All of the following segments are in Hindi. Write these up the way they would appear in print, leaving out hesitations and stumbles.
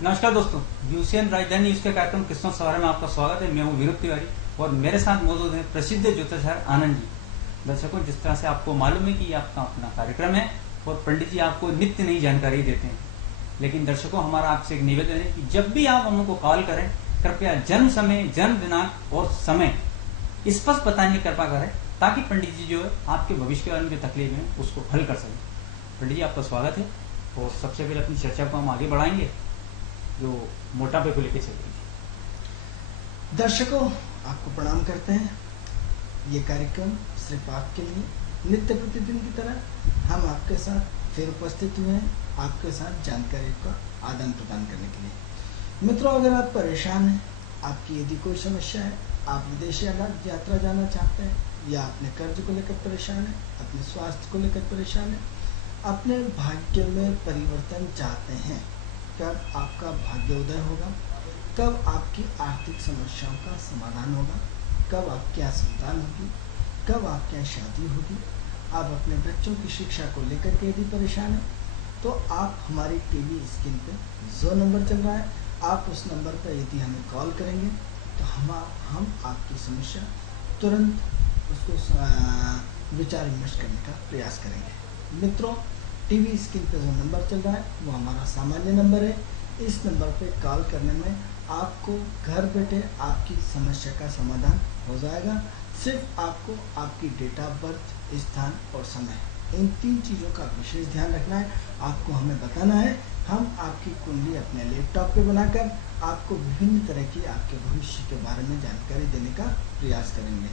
नमस्कार दोस्तों, यूसीएन राजधानी न्यूज के कार्यक्रम किस्मत सवार में आपका स्वागत है। मैं हूं विनोद तिवारी और मेरे साथ मौजूद हैं प्रसिद्ध ज्योतिषाचार्य आनंद जी। दर्शकों, जिस तरह से आपको मालूम है कि ये आपका अपना कार्यक्रम है और पंडित जी आपको नित्य नई जानकारी देते हैं, लेकिन दर्शकों हमारा आपसे एक निवेदन है कि जब भी आप हमको कॉल करें, कृपया जन्म समय, जन्म दिनांक और समय स्पष्ट बताने की कृपा करें, ताकि पंडित जी जो है आपके भविष्य के बारे में जो तकलीफ है उसको हल कर सकें। पंडित जी, आपका स्वागत है और सबसे पहले अपनी चर्चा को हम आगे बढ़ाएंगे जो मोटापे को लेकर चलेंगे। दर्शकों, आपको प्रणाम करते हैं। ये कार्यक्रम सिर्फ आपके लिए नित्य प्रतिदिन की तरह हम आपके साथ फिर उपस्थित हुए हैं, आपके साथ जानकारी का आदान प्रदान करने के लिए। मित्रों, अगर आप परेशान हैं, आपकी यदि कोई समस्या है, आप विदेश यात्रा जाना चाहते हैं या अपने कर्ज को लेकर परेशान है, अपने स्वास्थ्य को लेकर परेशान है, अपने भाग्य में परिवर्तन चाहते हैं, कब आपका भाग्योदय होगा, कब आपकी आर्थिक समस्याओं का समाधान होगा, कब आपकी यहाँ संतान होगी, कब आपके यहाँ शादी होगी, आप अपने बच्चों की शिक्षा को लेकर के यदि परेशान हैं, तो आप हमारी टीवी स्क्रीन पे जो नंबर चल रहा है, आप उस नंबर पर यदि हमें कॉल करेंगे तो हम आपकी समस्या तुरंत उसको विचार विमर्श करने का प्रयास करेंगे। मित्रों, टीवी स्क्रीन पे जो नंबर चल रहा है वो हमारा सामान्य नंबर है। इस नंबर पे कॉल करने में आपको घर बैठे आपकी समस्या का समाधान हो जाएगा। सिर्फ आपको आपकी डेट ऑफ बर्थ, स्थान और समय, इन 3 चीज़ों का विशेष ध्यान रखना है। आपको हमें बताना है, हम आपकी कुंडली अपने लैपटॉप पे बनाकर आपको विभिन्न तरह की आपके भविष्य के बारे में जानकारी देने का प्रयास करेंगे।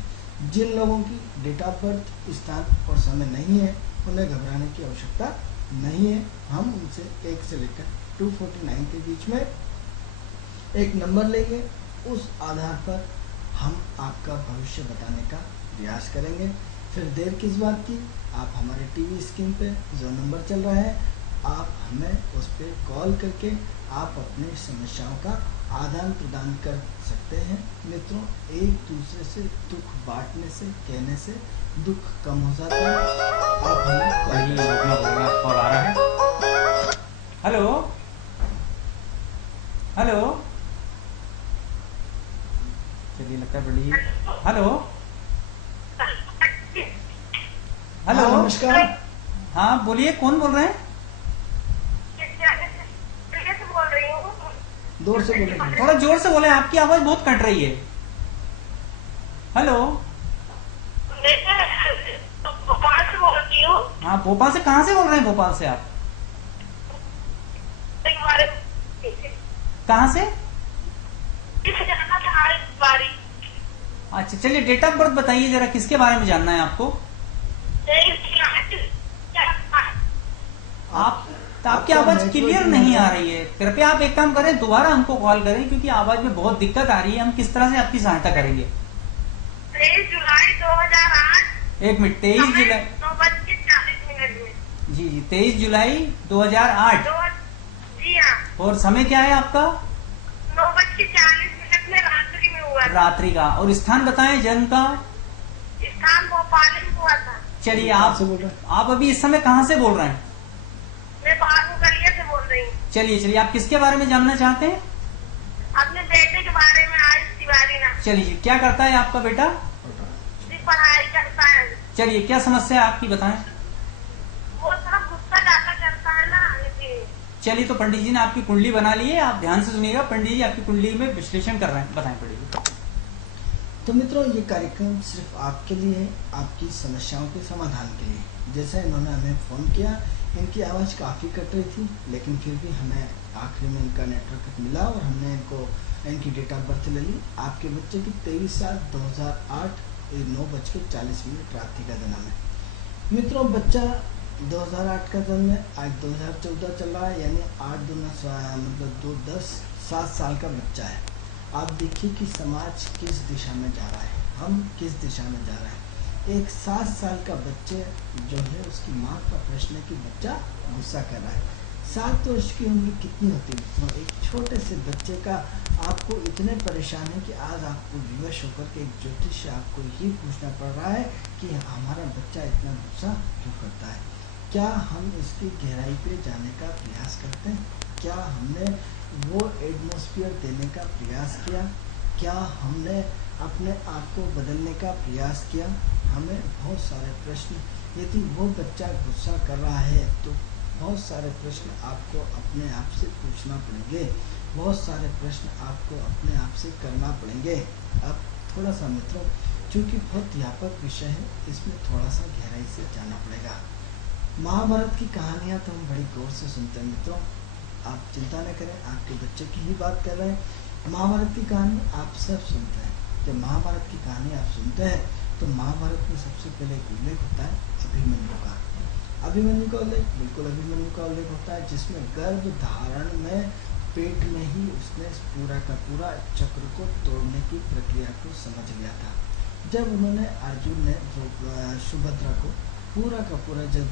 जिन लोगों की डेट ऑफ बर्थ, स्थान और समय नहीं है, उन्हें घबराने की आवश्यकता नहीं है। हम उनसे 1 से लेकर 249 के बीच में एक नंबर लेंगे, उस आधार पर हम आपका भविष्य बताने का प्रयास करेंगे। फिर देर किस बात की, आप हमारे टीवी स्क्रीन पे जो नंबर चल रहा है, आप हमें उस पर कॉल करके आप अपने समस्याओं का आदान प्रदान कर सकते हैं। मित्रों, एक दूसरे से दुख बांटने से, कहने से दुख कम हो जाता है। आप हमें कॉल आ रहा है। हेलो हेलो, चलिए लगता है बड़ी। हेलो हेलो, नमस्कार। हाँ बोलिए, कौन बोल रहे हैं? दूर से बोलेंगे, थोड़ा जोर से बोले, आपकी आवाज बहुत कट रही है। हेलो, भोपाल से बोल रही हूँ। हाँ, भोपाल से कहाँ से बोल रहे हैं? भोपाल से आप कहाँ से? अच्छा, चलिए डेट ऑफ बर्थ बताइए जरा, किसके बारे में जानना है आपको? आपकी आवाज क्लियर नहीं आ रही है। कृपया आप एक काम करें, दोबारा हमको कॉल करें, क्योंकि आवाज में बहुत दिक्कत आ रही है। हम किस तरह से आपकी सहायता करेंगे? 23 जुलाई 2008। 1 मिनट, 23 जुलाई 9:40 में। जी, 23 जुलाई 2008। जी हाँ। और समय क्या है आपका? 9:40 में रात्रि में हुआ। रात्रि का। और स्थान बताएं जन्म का? स्थान भोपाल में हुआ था। चलिए, आप अभी इस समय कहाँ से बोल रहे हैं? मैं बाबूगलिया से बोल रही हूँ। चलिए, आप किसके बारे में जानना चाहते हैं? अपने बेटे के बारे में। आयुष तिवारी नाम। चलिए, क्या करता है आपका बेटा? पढ़ाई करता है। चलिए, क्या समस्या है आपकी, बताएं। वो थोड़ा गुस्सा ज्यादा करता है ना, इसलिए। चलिए, तो पंडित जी ने आपकी कुंडली बना ली है, आप ध्यान से सुनिएगा। पंडित जी आपकी कुंडली में विश्लेषण कर रहे हैं, बताएं पंडित जी। तो मित्रों, ये कार्यक्रम सिर्फ आपके लिए है, आपकी समस्याओं के समाधान के लिए। जैसा इन्होंने हमें फ़ोन किया, इनकी आवाज़ काफ़ी कट रही थी, लेकिन फिर भी हमें आखिरी में इनका नेटवर्क मिला और हमने इनकी डेट ऑफ बर्थ ले ली। आपके बच्चे की 23/7/2008 9:40 रात्रि का जन्म है। मित्रों, बच्चा 2008 का जन्म है, आज 2014 चल रहा है, यानी 8 दूना मतलब 2 10 7 साल का बच्चा है। आप देखिए कि समाज किस दिशा में जा रहा है, हम किस दिशा में जा रहे हैं। एक 7 साल का बच्चे जो है, उसकी माँ का प्रश्न है कि बच्चा गुस्सा कर रहा है। 7 वर्ष की उम्र कितनी होती है मित्रों? एक छोटे से बच्चे का आपको इतने परेशान है कि आज आपको विवश होकर के एक ज्योतिष से आपको ये पूछना पड़ रहा है कि हमारा बच्चा इतना गुस्सा क्यों करता है। क्या हम इसकी गहराई पे जाने का प्रयास करते हैं? क्या हमने वो एटमॉस्फेयर देने का प्रयास किया? क्या हमने अपने आप को बदलने का प्रयास किया? हमें बहुत सारे प्रश्न, यदि वो बच्चा गुस्सा कर रहा है तो बहुत सारे प्रश्न आपको अपने आप से पूछना पड़ेंगे, बहुत सारे प्रश्न आपको अपने आप से करना पड़ेंगे। अब थोड़ा सा मित्रों, चूँकि बहुत व्यापक विषय है, इसमें थोड़ा सा गहराई से जाना पड़ेगा। महाभारत की कहानियाँ तो हम बड़ी गौर से सुनते हैं मित्रों, आप चिंता न करें, आपके बच्चे की ही बात कर रहे हैं। महाभारत की कहानी आप सब सुनते हैं। जब महाभारत की कहानी आप सुनते हैं तो महाभारत में सबसे पहले एक उल्लेख होता है अभिमन्यु का। अभिमन्यु का उल्लेख, बिल्कुल अभिमन्यु का उल्लेख होता है, जिसमें गर्भ धारण में पेट में ही उसने पूरा का पूरा चक्र को तोड़ने की प्रक्रिया को समझ लिया था। जब उन्होंने अर्जुन ने जो सुभद्रा को पूरा का पूरा जब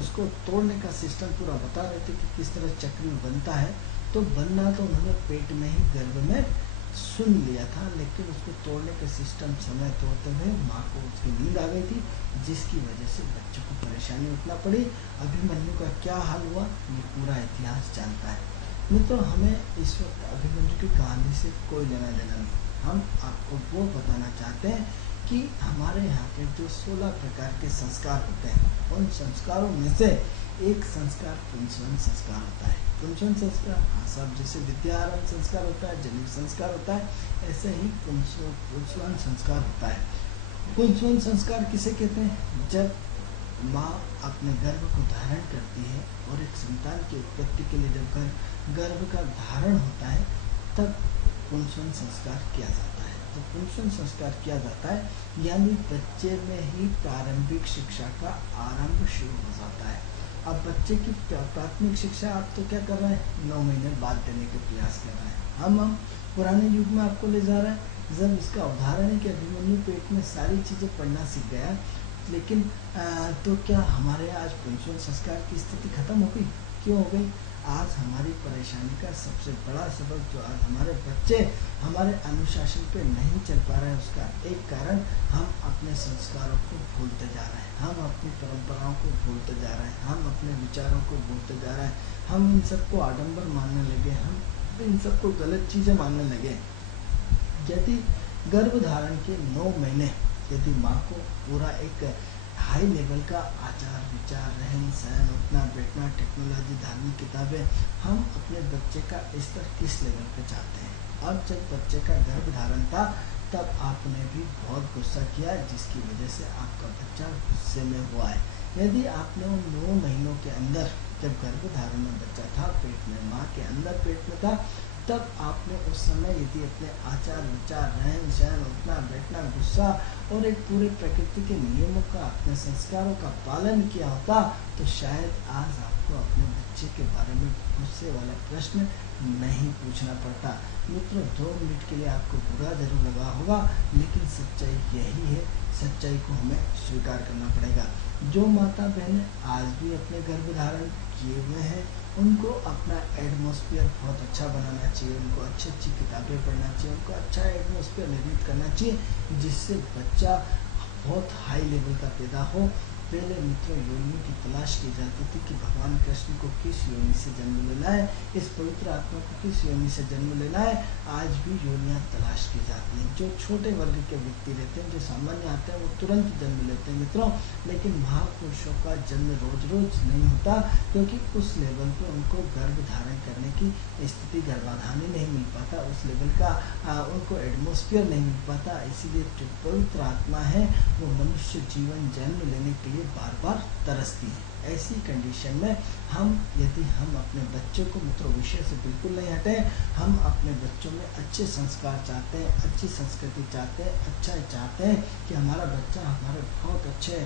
उसको तोड़ने का सिस्टम पूरा बता रहे थे कि किस तरह चक्र बनता है, तो बनना तो उन्होंने पेट में ही गर्भ में सुन लिया था, लेकिन उसको तोड़ने का सिस्टम समय तोड़ते हुए माँ को उसकी नींद आ गई थी, जिसकी वजह से बच्चों को परेशानी उठना पड़ी। अभिमन्यु का क्या हाल हुआ ये पूरा इतिहास जानता है मित्रों। हमें इस वक्त अभिमन्यु की कहानी से कोई लेना देना नहीं, हम आपको वो बताना चाहते हैं कि हमारे यहाँ के जो 16 प्रकार के संस्कार होते हैं, उन संस्कारों में से एक संस्कार पुंसवन संस्कार होता है। पुंसवन संस्कार, हाँ सब जैसे विद्यारंभ संस्कार होता है, जन्म संस्कार होता है, ऐसे ही पुंसवन संस्कार होता है। पुंसवन संस्कार किसे कहते हैं? जब माँ अपने गर्भ को धारण करती है और एक संतान की उत्पत्ति के लिए जब गर्भ का धारण होता है, तब पुंसवन संस्कार किया जाता है। तो पुंसवन संस्कार किया जाता है, यानी बच्चे में ही प्रारंभिक शिक्षा का आरंभ शुरू हो जाता है। अब बच्चे की प्राथमिक शिक्षा आप तो क्या कर रहे हैं, 9 महीने बाद देने के प्रयास कर रहे हैं। हम पुराने युग में आपको ले जा रहे हैं, जब इसका उदाहरण है कि अभिमन्यु पेट में सारी चीज़ें पढ़ना सीख गया, लेकिन तो क्या हमारे आज पुंसवन संस्कार की स्थिति खत्म हो गई? क्यों हो गई? आज हमारी परेशानी का सबसे बड़ा सबक जो आज हमारे बच्चे हमारे अनुशासन पे नहीं चल पा रहे हैं, उसका एक कारण हम अपने संस्कारों को भूलते जा रहे हैं, हम अपनी परंपराओं को भूलते जा रहे हैं, हम अपने विचारों को भूलते जा रहे हैं, हम इन सबको आडंबर मानने लगे, हम इन सबको गलत चीज़ें मानने लगे। यदि गर्भधारण के 9 महीने यदि माँ को पूरा एक हाई लेवल का आचार विचार, रहन सहन, उठना बैठना, टेक्नोलॉजी, धार्मिक किताबें, हम अपने बच्चे का स्तर किस लेवल पे चाहते हैं? अब जब बच्चे का गर्भ धारण था तब आपने भी बहुत गुस्सा किया, जिसकी वजह से आपका बच्चा गुस्से में हुआ है। यदि आपने उन 9 महीनों के अंदर जब गर्भ धारण में बच्चा था पेट में, माँ के अंदर पेट में था, तब आपने उस समय यदि अपने आचार विचार, रहन सहन, उठना बैठना, गुस्सा और एक पूरे प्रकृति के नियमों का, अपने संस्कारों का पालन किया होता, तो शायद आज आपको अपने बच्चे के बारे में गुस्से वाला प्रश्न नहीं पूछना पड़ता। मित्रों, 2 मिनट के लिए आपको बुरा जरूर लगा होगा, लेकिन सच्चाई यही है, सच्चाई को हमें स्वीकार करना पड़ेगा। जो माता बहनें आज भी अपने गर्भ धारण किए हुए हैं, उनको अपना एटमॉस्फेयर बहुत अच्छा बनाना चाहिए, उनको अच्छी अच्छी किताबें पढ़ना चाहिए, उनको अच्छा एटमॉस्फेयर निर्मित करना चाहिए, जिससे बच्चा बहुत हाई लेवल का पैदा हो। पहले मित्रों योनियों की तलाश की जाती थी कि भगवान कृष्ण को किस योनि से जन्म लेना है, इस पवित्र आत्मा को किस योनि से जन्म लेना है। आज भी योनियाँ तलाश की जाती हैं। जो छोटे वर्ग के व्यक्ति रहते हैं, जो सामान्य आते हैं, वो तुरंत जन्म लेते हैं मित्रों, लेकिन महापुरुषों का जन्म रोज रोज नहीं होता, क्योंकि उस लेवल पर उनको गर्भ धारण करने की स्थिति, गर्भाधान नहीं मिल पाता, उस लेवल का उनको एटमॉस्फेयर नहीं मिल पाता। इसीलिए जो पवित्र आत्मा है वो मनुष्य जीवन जन्म लेने के लिए बार बार तरसती है। ऐसी कंडीशन में यदि हम अपने बच्चों को, मित्रों विषय से बिल्कुल नहीं हटे, हम अपने बच्चों में अच्छे संस्कार चाहते हैं, अच्छी संस्कृति चाहते हैं, अच्छा चाहते हैं कि हमारा बच्चा हमारे बहुत अच्छे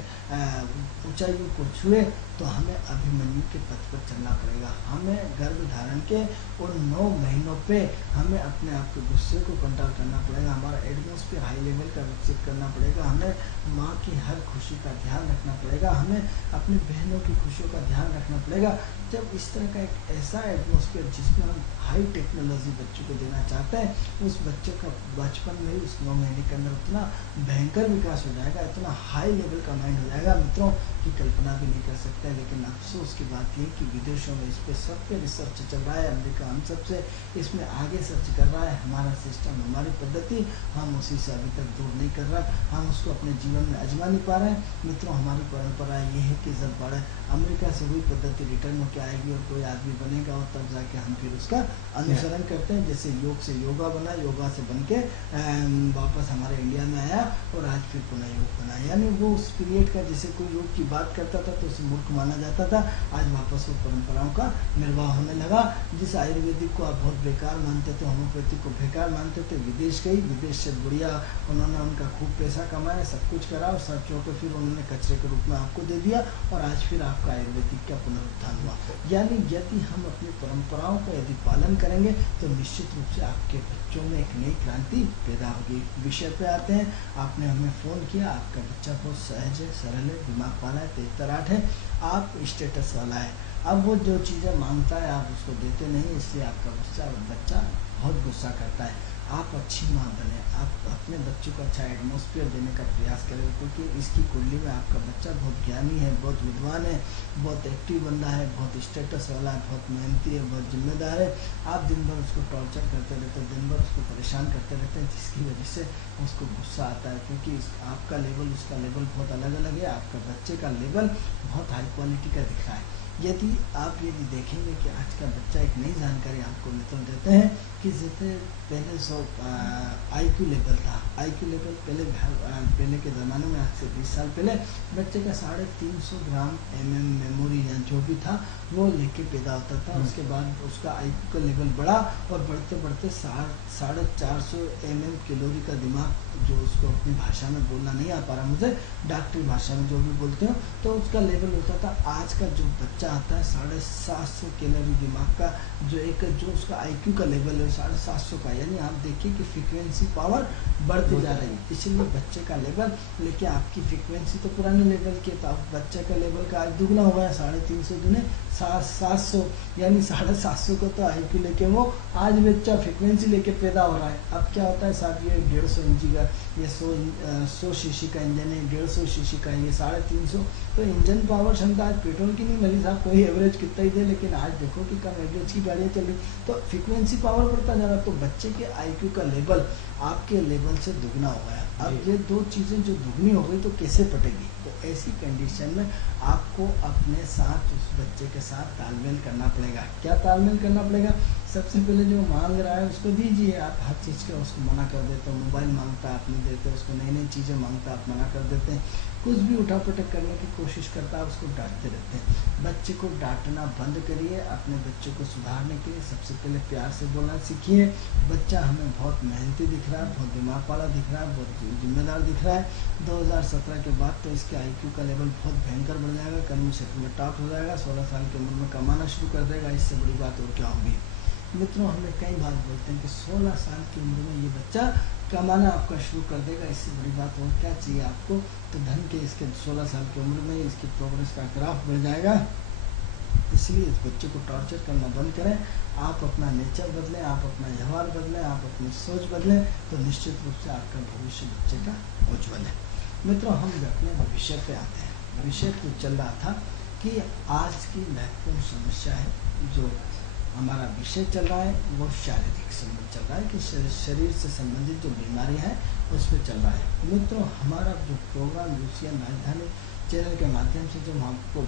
ऊंचाइयों को छुए, तो हमें अभिमन्यु के पथ पर चलना पड़ेगा। हमें गर्भ धारण के उन 9 महीनों पे हमें अपने आप के गुस्से को कंट्रोल करना पड़ेगा, हमारा एटमॉस्फेयर हाई लेवल का विकसित करना पड़ेगा, हमें माँ की हर खुशी का ध्यान रखना पड़ेगा, हमें अपनी बहनों की खुशियों का ध्यान रखना पड़ेगा। जब इस तरह का एक ऐसा एटमॉस्फेयर जिसमें हम हाई टेक्नोलॉजी बच्चों को देना चाहते हैं, उस बच्चे का बचपन में ही उस 9 महीने के अंदर उतना भयंकर विकास हो जाएगा, इतना हाई लेवल का माइंड हो जाएगा मित्रों कि कल्पना भी नहीं कर सकते। लेकिन अफसोस की बात ये कि विदेशों में इस पे सब पे रिसर्च चल रहा है, अमेरिका हम सबसे इसमें आगे सर्च कर रहा है। हमारा सिस्टम, हमारी पद्धति, हम उसी से अभी तक दूर नहीं कर रहा, हम उसको अपने जीवन में आजमा नहीं पा रहे हैं। मित्रों, हमारी परंपरा ये है कि जब बड़े अमेरिका से हुई पद्धति रिटर्न होकर आएगी और कोई आदमी बनेगा और तब जाके हम फिर उसका अनुसरण करते हैं। जैसे योग से योगा बना, योगा से बन के वापस हमारे इंडिया में आया और आज फिर पुनः योग बना। यानी वो उस पीरियड का, जैसे कोई योग की बात करता था तो उसे मूर्ख माना जाता था, आज वापस वो परंपराओं का निर्वाह होने लगा। जिस आयुर्वेदिक को आप बहुत बेकार मानते थे, होम्योपैथिक को बेकार मानते थे, विदेश गई, विदेश से बढ़िया उन्होंने उनका खूब पैसा कमाया, सब कुछ करा और सब छोड़ फिर उन्होंने कचरे के रूप में आपको दे दिया और आज फिर आपका आयुर्वेदिक का पुनरुत्थान हुआ। यानी यदि हम अपनी परंपराओं का यदि पालन करेंगे तो निश्चित रूप से आपके बच्चों में एक नई क्रांति पैदा होगी। विषय पे आते हैं। आपने हमें फ़ोन किया, आपका बच्चा बहुत सहज है, सरल है, दिमाग वाला है, तेज तराट है, आप स्टेटस वाला है। अब वो जो चीज़ें मांगता है आप उसको देते नहीं, इसलिए आपका बच्चा बहुत गुस्सा करता है। आप अच्छी माँ बने, आप अपने बच्चों को अच्छा एटमॉस्फेयर देने का प्रयास करें, क्योंकि इसकी कुंडली में आपका बच्चा बहुत ज्ञानी है, बहुत विद्वान है, बहुत एक्टिव बंदा है, बहुत स्टेटस वाला है, बहुत मेहनती है, बहुत जिम्मेदार है। आप दिन भर उसको टॉर्चर करते रहते हैं, दिन भर उसको परेशान करते रहते हैं, जिसकी वजह से उसको गुस्सा आता है, क्योंकि आपका लेवल उसका लेवल बहुत अलग अलग है। आपका बच्चे का लेवल बहुत हाई क्वालिटी का दिख रहा है। यदि आप देखेंगे कि आज का बच्चा एक नई जानकारी आपको मित्र देते हैं कि जैसे पहले IQ लेवल था, IQ लेवल पहले के ज़माने में, आज से 20 साल पहले बच्चे का 350 ग्राम मेमोरी या जो भी था वो लेके पैदा होता था। उसके बाद उसका IQ का लेवल बढ़ा और बढ़ते बढ़ते 450 कैलोरी का दिमाग, जो उसको अपनी भाषा में बोलना नहीं आ पा रहा मुझे, डॉक्टरी भाषा में जो भी बोलते हो, तो उसका लेवल होता था। आज का जो बच्चा आता है 750 कैलोरी दिमाग का, जो उसका IQ का लेवल है 750 का। यानी आप देखिए कि फ्रीक्वेंसी पावर बढ़ती जा रही है, इसलिए बच्चे का लेवल, लेकिन आपकी फ्रीक्वेंसी तो पुराने लेवल की, तो बच्चे का लेवल का आज दुगना हो गया, 350 दुने 700, यानी 750 का तो IQ लेके वो आज बच्चा फ्रीक्वेंसी लेके पैदा हो रहा है। अब क्या होता है साहब, ये 150 इंची का, ये 100 सीसी का इंजन है, 150 सीसी का, ये 350, तो इंजन पावर क्षमता आज पेट्रोल की नहीं मिली साहब, कोई एवरेज कितना ही दे, लेकिन आज देखो कि कम एवरेज की गाड़ियाँ चल रही, तो फ्रीक्वेंसी पावर बढ़ता जा रहा। तो बच्चे के IQ का लेवल आपके लेवल से दुगना हो गया। अब ये दो चीज़ें जो दुगनी हो गई तो कैसे पटेगी? तो ऐसी कंडीशन में आपको अपने साथ, उस बच्चे के साथ तालमेल करना पड़ेगा। क्या तालमेल करना पड़ेगा? सबसे पहले जो मांग रहा है उसको दीजिए। आप हर चीज़ का उसको मना कर देते हो, मोबाइल मांगता है आप नहीं देते, उसको नई नई चीज़ें मांगता है आप मना कर देते हैं, कुछ भी उठापटक करने की कोशिश करता है उसको डांटते रहते हैं। बच्चे को डांटना बंद करिए। अपने बच्चे को सुधारने के लिए सबसे पहले प्यार से बोलना सीखिए। बच्चा हमें बहुत मेहनती दिख रहा है, बहुत दिमाग वाला दिख रहा है, बहुत जिम्मेदार दिख रहा है। 2017 के बाद तो इसके IQ का लेवल बहुत भयंकर बढ़ जाएगा, कर्म क्षेत्र में टॉप हो जाएगा, 16 साल की उम्र में कमाना शुरू कर देगा। इससे बड़ी बात और क्या होगी? मित्रों, हमें कई बार बोलते हैं कि 16 साल की उम्र में ये बच्चा कमाना आपका शुरू कर देगा, इससे बड़ी बात और क्या चाहिए आपको? तो धन के इसके 16 साल की उम्र में इसकी प्रोग्रेस का ग्राफ बढ़ जाएगा। इसलिए इस बच्चे को टॉर्चर करना बंद करें। आप अपना नेचर बदलें, आप अपना व्यवहार बदलें, आप अपनी सोच बदलें, तो निश्चित रूप से आपका भविष्य बच्चे का उज्ज्वल है। मित्रों, हम अपने विषय पे आते हैं। विषय तो चल रहा था कि आज की महत्वपूर्ण समस्या है, जो हमारा विषय चल रहा है वो शारीरिक संबंध चल रहा है कि शरीर से संबंधित जो बीमारियां हैं उस पर चल रहा है। मित्रों, हमारा जो प्रोग्राम रूसियन राजधानी चैनल के माध्यम से जब हम आपको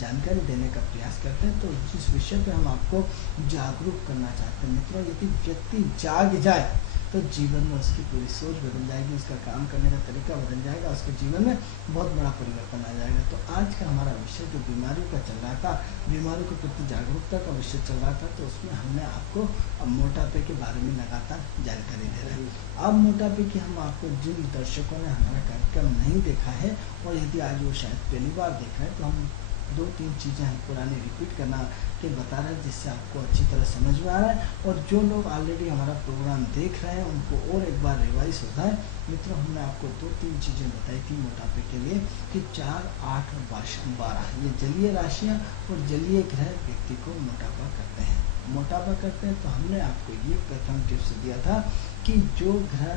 जानकारी देने का प्रयास करते हैं, तो जिस विषय पे हम आपको जागरूक करना चाहते हैं मित्रों, यदि व्यक्ति जाग जाए तो जीवन में उसकी पूरी सोच बदल जाएगी, उसका काम करने का तरीका बदल जाएगा, उसके जीवन में बहुत बड़ा परिवर्तन आ जाएगा। तो आज का हमारा विषय जो बीमारियों का चल रहा था, बीमारियों के प्रति जागरूकता का विषय चल रहा था, तो उसमें हमने आपको मोटापे के बारे में लगातार जानकारी दे रहे हैं। अब मोटापे की हम आपको, जिन दर्शकों ने हमारा कार्यक्रम नहीं देखा है और यदि आज वो शायद पहली बार देख रहे हैं, तो हम 2-3 चीज़ें हम पुरानी रिपीट करना के बता रहे हैं, जिससे आपको अच्छी तरह समझ में आ रहा है। और जो लोग ऑलरेडी हमारा प्रोग्राम देख रहे हैं उनको और एक बार रिवाइज होता है। मित्रों, हमने आपको 2-3 चीज़ें बताई थी मोटापे के लिए कि 4, 8 और 12 ये जलीय राशियाँ और जलीय ग्रह व्यक्ति को मोटापा करते हैं। तो हमने आपको ये प्रथम टिप्स दिया था कि जो ग्रह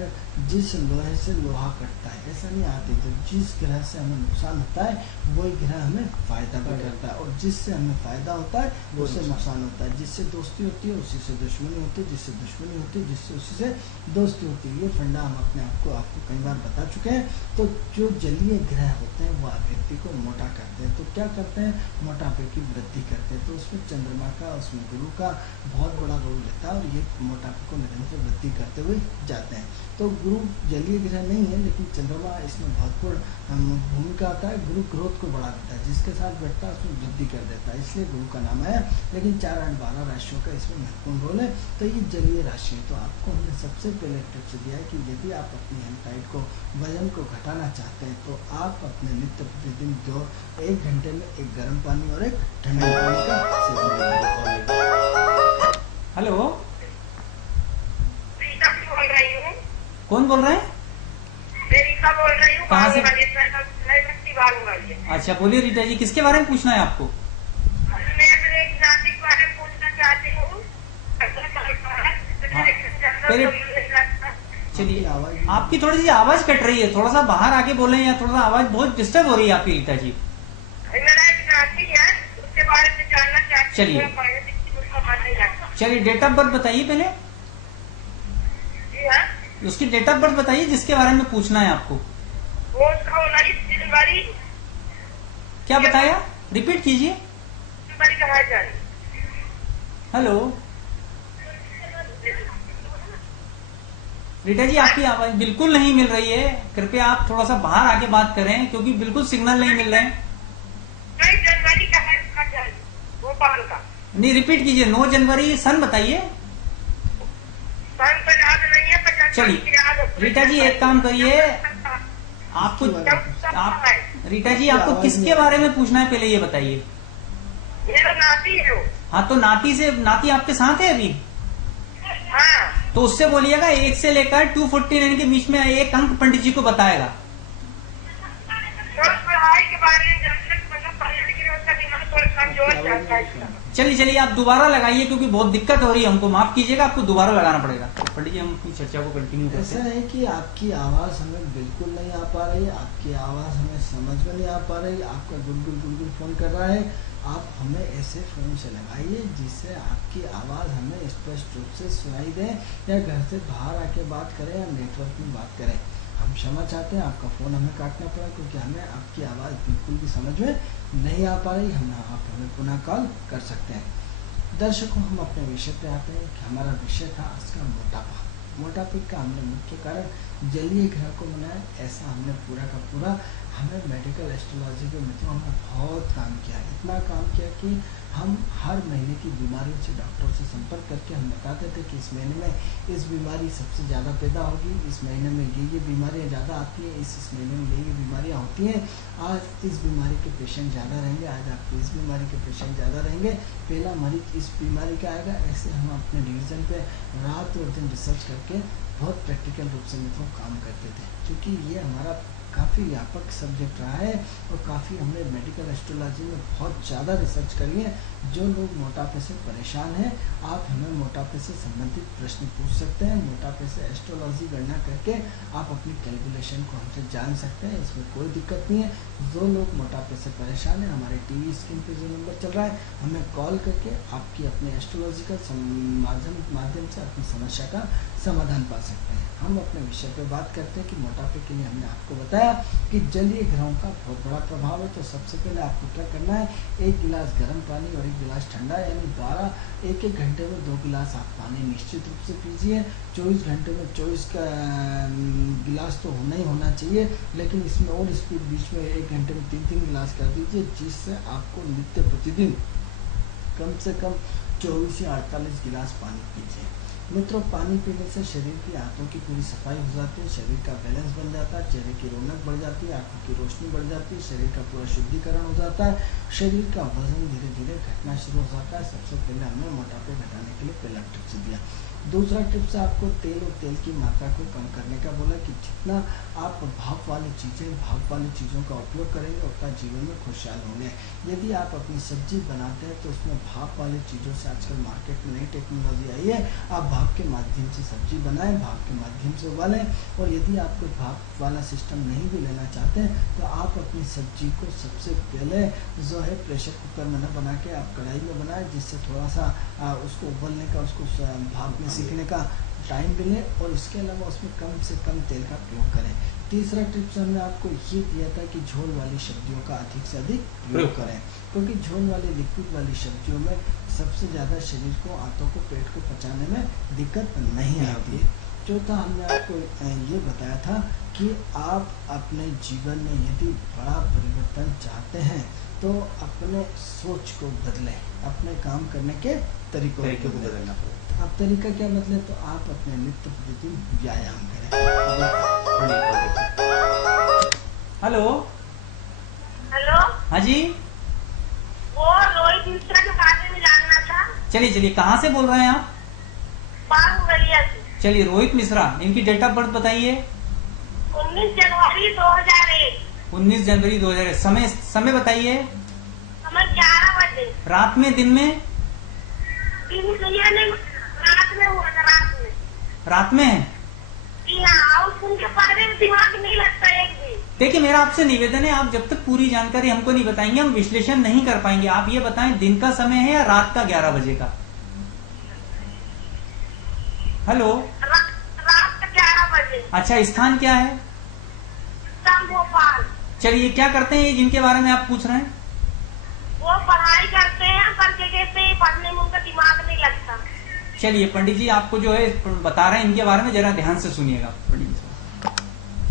जिस लोहे से लोहा कटता है, ऐसा नहीं आते, तो जिस ग्रह से हमें नुकसान होता है वही ग्रह हमें फायदा भी करता है, और जिससे हमें फायदा होता है उससे नुकसान होता है। जिससे दोस्ती होती है उसी से दुश्मनी होती है, जिससे दुश्मनी होती है जिससे उसी से दोस्ती होती है। ये फंडा हम अपने आपको कई बार बता चुके हैं। तो जो जलीय ग्रह होते हैं वह व्यक्ति को मोटा करते हैं। तो क्या करते हैं? मोटापे की वृद्धि करते हैं। तो उसमें चंद्रमा का, उसमें गुरु का बहुत बड़ा रोल रहता है, और ये मोटापे को निरंतर वृद्धि करते हुए जाते हैं। तो गुरु जलीय ग्रह नहीं है, लेकिन चंद्रमा इसमें महत्वपूर्ण भूमिका आता है। गुरु ग्रोथ को बढ़ा देता है, जिसके साथ बैठता है उसमें वृद्धि कर देता है, इसलिए गुरु का नाम है। लेकिन 4, 8, 12 राशियों का इसमें महत्वपूर्ण रोल है। तो ये जलीय राशि है। तो आपको हमने सबसे पहले टिप्स दिया है कि यदि आप अपनी हेपेटाइट को, वजन को घटाना चाहते हैं, तो आप अपने नित्य प्रतिदिन 1 घंटे में एक गर्म पानी और एक ठंडे पानी का सेवन करें। हेलो, रीता बोल रही हूँ। कौन बोल रहे हैं? रीता बोल रही हूँ। कहाँ से? वाली। अच्छा, बोलिए रीटा जी, किसके बारे में पूछना है आपको? मैं अपने जाति के बारे में पूछना चाहती हूँ। चलिए, आपकी थोड़ी सी आवाज कट रही है, थोड़ा सा बाहर आके बोले, या थोड़ा सा आवाज बहुत डिस्टर्ब हो रही है आपकी रीटा जी। मेरा एक नाती है, उसके बारे में जानना चाहती हूँ। चलिए, डेट ऑफ बर्थ बताइए पहले। जी हाँ, उसकी डेट ऑफ बर्थ बताइए जिसके बारे में पूछना है आपको। वो उसका 19 जनवरी। क्या बताया? रिपीट कीजिए। जनवरी कहा जा रही। हेलो रीटा जी, आपकी आवाज बिल्कुल नहीं मिल रही है। कृपया आप थोड़ा सा बाहर आके बात करें, क्योंकि बिल्कुल सिग्नल नहीं मिल रहे हैं। 9 जनवरी का है उसका जन्म, भोपाल का। नहीं, रिपीट कीजिए। 9 जनवरी सन बताइए। सन तो याद नहीं है, 50 चलिए रीटा जी, एक काम करिए, आपको रीटा जी, आपको किसके बारे में पूछना है पहले ये बताइए। मेरा नाती है वो। हाँ, तो नाती आपके साथ है अभी? हाँ, तो उससे बोलिएगा 1 से लेकर 249 के बीच में एक अंक पंडित जी को बताएगा। पढ़ाई के बारे में कमजोर चलता है। चलिए, आप दोबारा लगाइए, क्योंकि बहुत दिक्कत हो रही है हमको। माफ कीजिएगा, आपको दोबारा लगाना पड़ेगा। पंडित जी, हम अपनी चर्चा को कंटिन्यू करते ऐसा हैं। है कि आपकी आवाज़ हमें बिल्कुल नहीं आ पा रही, आपकी आवाज़ हमें समझ में नहीं आ पा रही, आपका गुलगुल फोन कर रहा है। आप हमें ऐसे फ़ोन से लगाइए जिससे आपकी आवाज़ हमें स्पष्ट रूप से सुनाई दे, या घर से बाहर आके बात करें या नेटवर्क में बात करें। हम क्षमा चाहते हैं, आपका फ़ोन हमें काटना पड़ा, क्योंकि हमें आपकी आवाज़ बिल्कुल भी समझ में नहीं आ पा रही। आप हमें पुनः कॉल कर सकते हैं। दर्शकों, हम अपने विषय पे आते हैं कि हमारा विषय था आज का मोटापा। मोटापे का हमने मुख्य कारण जलीय ग्रह को बनाया। ऐसा हमने पूरा का पूरा, हमें मेडिकल एस्ट्रोलॉजी के मित्रों हमने बहुत काम किया, इतना काम किया कि हम हर महीने की बीमारियों से डॉक्टर से संपर्क करके हम बताते थे कि इस महीने में इस बीमारी सबसे ज़्यादा पैदा होगी, इस महीने में ये बीमारियाँ ज़्यादा आती हैं, इस महीने में ये बीमारियाँ होती हैं, आज इस बीमारी के पेशेंट ज़्यादा रहेंगे, आज आपके इस बीमारी के पेशेंट ज़्यादा रहेंगे, पहला मरीज इस बीमारी का आएगा। ऐसे हम अपने डिवीज़न पे रात और दिन रिसर्च करके बहुत प्रैक्टिकल रूप से मित्रों काम करते थे, क्योंकि ये हमारा काफ़ी व्यापक सब्जेक्ट रहा है, और काफ़ी हमने मेडिकल एस्ट्रोलॉजी में बहुत ज़्यादा रिसर्च करी है। जो लोग मोटापे से परेशान हैं, आप हमें मोटापे से संबंधित प्रश्न पूछ सकते हैं। मोटापे से एस्ट्रोलॉजी गणना करके आप अपनी कैलकुलेशन को हमसे जान सकते हैं, इसमें कोई दिक्कत नहीं है। जो लोग मोटापे से परेशान हैं, हमारे टीवी स्क्रीन पे जो नंबर चल रहा है, हमें कॉल करके आपकी अपने एस्ट्रोलॉजिकल माध्यम से अपनी समस्या का समाधान पा सकते हैं। हम अपने विषय पे बात करते हैं कि मोटापे के लिए हमने आपको बताया कि जलीय ग्रहों का बहुत बड़ा प्रभाव है। तो सबसे पहले आपको क्या करना है, 1 गिलास गर्म पानी और 1 गिलास ठंडा, यानी 1 घंटे में 2 गिलास आप पानी निश्चित रूप से पीजिए। 24 घंटे में 24 का गिलास तो होना ही होना चाहिए, लेकिन इसमें और स्पीड बीच में 1 घंटे में 3-3 गिलास कर दीजिए, जिससे आपको नित्य प्रतिदिन कम से कम 24 या 48 गिलास पानी पीजिए। मित्रों, पानी पीने से शरीर की आंतों की पूरी सफाई हो जाती है, शरीर का बैलेंस बन जाता है, चेहरे की रौनक बढ़ जाती है, आंखों की रोशनी बढ़ जाती है, शरीर का पूरा शुद्धिकरण हो जाता है, शरीर का वजन धीरे धीरे घटना शुरू हो जाता है। सबसे पहले हमने मोटापे घटाने के लिए पहला टिप्स दिया। दूसरा टिप्स आपको तेल और तेल की मात्रा को कम करने का बोला कि जितना आप भाप वाली चीज़ों का उपयोग करेंगे उतना जीवन में खुशहाल होंगे। यदि आप अपनी सब्जी बनाते हैं तो उसमें भाप वाली चीज़ों से, आजकल मार्केट में नई टेक्नोलॉजी आई है, आप भाप के माध्यम से सब्जी बनाएं, भाप के माध्यम से उबालें। और यदि आपको भाप वाला सिस्टम नहीं भी लेना चाहते हैं तो आप अपनी सब्जी को सबसे पहले जो है प्रेशर कुकर में न बना के आप कढ़ाई में बनाएं, जिससे थोड़ा सा उसको उबलने का, उसको भाप में सीखने का टाइम मिले, और इसके अलावा उसमें कम से कम तेल का प्रयोग करें। तीसरा टिप्स हमने आपको ये दिया था कि झोल वाली सब्जियों का अधिक से अधिक प्रयोग करें, क्योंकि झोल वाली लिक्विड वाली सब्जियों में सबसे ज़्यादा शरीर को, आंतों को, पेट को पचाने में दिक्कत नहीं आती है। चौथा हमने आपको ये बताया था कि आप अपने जीवन में यदि बड़ा परिवर्तन चाहते हैं तो अपने सोच को बदलें, अपने काम करने के तरीकों को बदलना पड़ेगा। अब तरीका क्या बदले, तो आप अपने नित्य प्रतिदिन व्यायाम करें। हेलो हेलो, हाँ जी, वो रोहित मिश्रा के बारे में जानना था। चलिए कहाँ से बोल रहे हैं आप? बागबलिया से। चलिए, रोहित मिश्रा, इनकी डेट ऑफ बर्थ बताइए। 19 जनवरी 2001। 19 जनवरी 2001। समय बताइए। समय 11 बजे। रात में, दिन में? दिन नहीं, रात में हुआ था, रात में है। हाँ, उनके बारे में दिमाग नहीं लगता एक भी। देखिए, मेरा आपसे निवेदन है, आप जब तक पूरी जानकारी हमको नहीं बताएंगे हम विश्लेषण नहीं कर पाएंगे। आप ये बताएं, दिन का समय है या रात का 11 बजे का? हेलो, रात का 11 बजे। अच्छा, स्थान क्या है? भोपाल। चलिए, क्या करते हैं ये जिनके बारे में आप पूछ रहे हैं? वो पढ़ाई करते हैं, पर जगह पे पढ़ने में उनका दिमाग नहीं लगता। चलिए, पंडित जी आपको जो है बता रहे हैं, इनके बारे में जरा ध्यान से सुनिएगा। पंडित जी,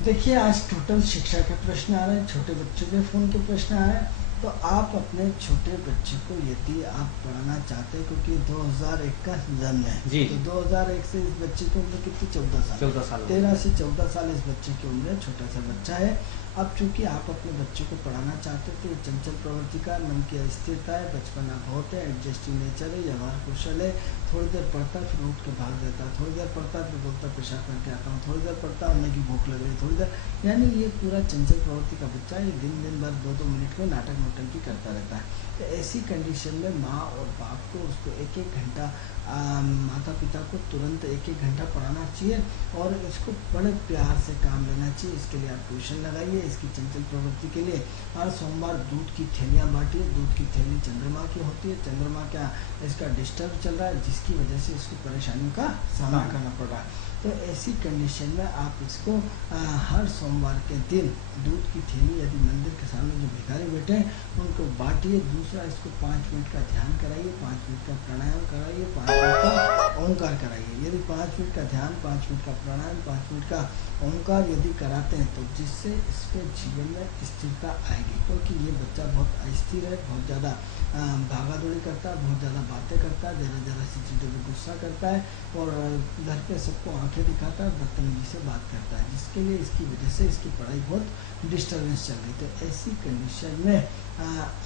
देखिए, आज टोटल शिक्षा के प्रश्न आ रहे हैं, छोटे बच्चों के फोन के प्रश्न आ रहे हैं। तो आप अपने छोटे बच्चे को यदि आप पढ़ाना चाहते हैं, क्योंकि 2001 का जन्म है जी, तो 2001 से इस बच्चे की उम्र कितनी, 14 साल। 13 से 14 साल इस बच्चे की उम्र है, छोटा सा बच्चा है। अब चूंकि आप अपने बच्चे को पढ़ाना चाहते हो तो ये चंचल प्रवृत्ति का, मन की अस्थिरता है, बचपना बहुत है, एडजस्टिंग नेचर है, व्यवहार कुशल है, थोड़ी देर पढ़ता है फिर उठ के भाग देता है, थोड़ी देर पढ़ता है फिर बोलता पेशाब करके आता हूँ, थोड़ी देर पढ़ता है, उन्हें की भूख लग रही, थोड़ी देर, यानी ये पूरा चंचल प्रवृत्ति का बच्चा है। ये दिन भर 2-2 मिनट में नाटक नौटंकी करता रहता है। तो ऐसी कंडीशन में माँ और बाप को उसको 1-1 घंटा, माता पिता को तुरंत 1-1 घंटा पढ़ाना चाहिए और इसको बड़े प्यार से काम लेना चाहिए। इसके लिए आप ट्यूशन लगाइए। इसकी चंचल प्रवृत्ति के लिए हर सोमवार दूध की थैलियाँ बांटिए। दूध की थैली चंद्रमा की होती है। चंद्रमा क्या इसका डिस्टर्ब चल रहा है, जिसकी वजह से इसको परेशानियों का सामना करना पड़ रहा है। तो ऐसी कंडीशन में आप इसको हर सोमवार के दिन दूध की थैली, यदि मंदिर के सामने जो भिखारी बैठे हैं उनको बांटिए। दूसरा, इसको 5 मिनट का ध्यान कराइए, 5 मिनट का प्राणायाम कराइए, 5 मिनट का ओंकार कराइए। यदि 5 मिनट का ध्यान, 5 मिनट का प्राणायाम, 5 मिनट का ओंकार यदि कराते हैं तो जिससे इसके जीवन में स्थिरता आएगी। क्योंकि ये बच्चा बहुत अस्थिर है, बहुत ज़्यादा भागा दौड़ी करता है, बहुत ज़्यादा बातें करता है, ज़रा सी चीज़ों पर गुस्सा करता है और घर पे सबको आंखें दिखाता है, बदतमीजी से बात करता है, जिसके लिए इसकी वजह से इसकी पढ़ाई बहुत डिस्टर्बेंस चल रही। तो ऐसी कंडीशन में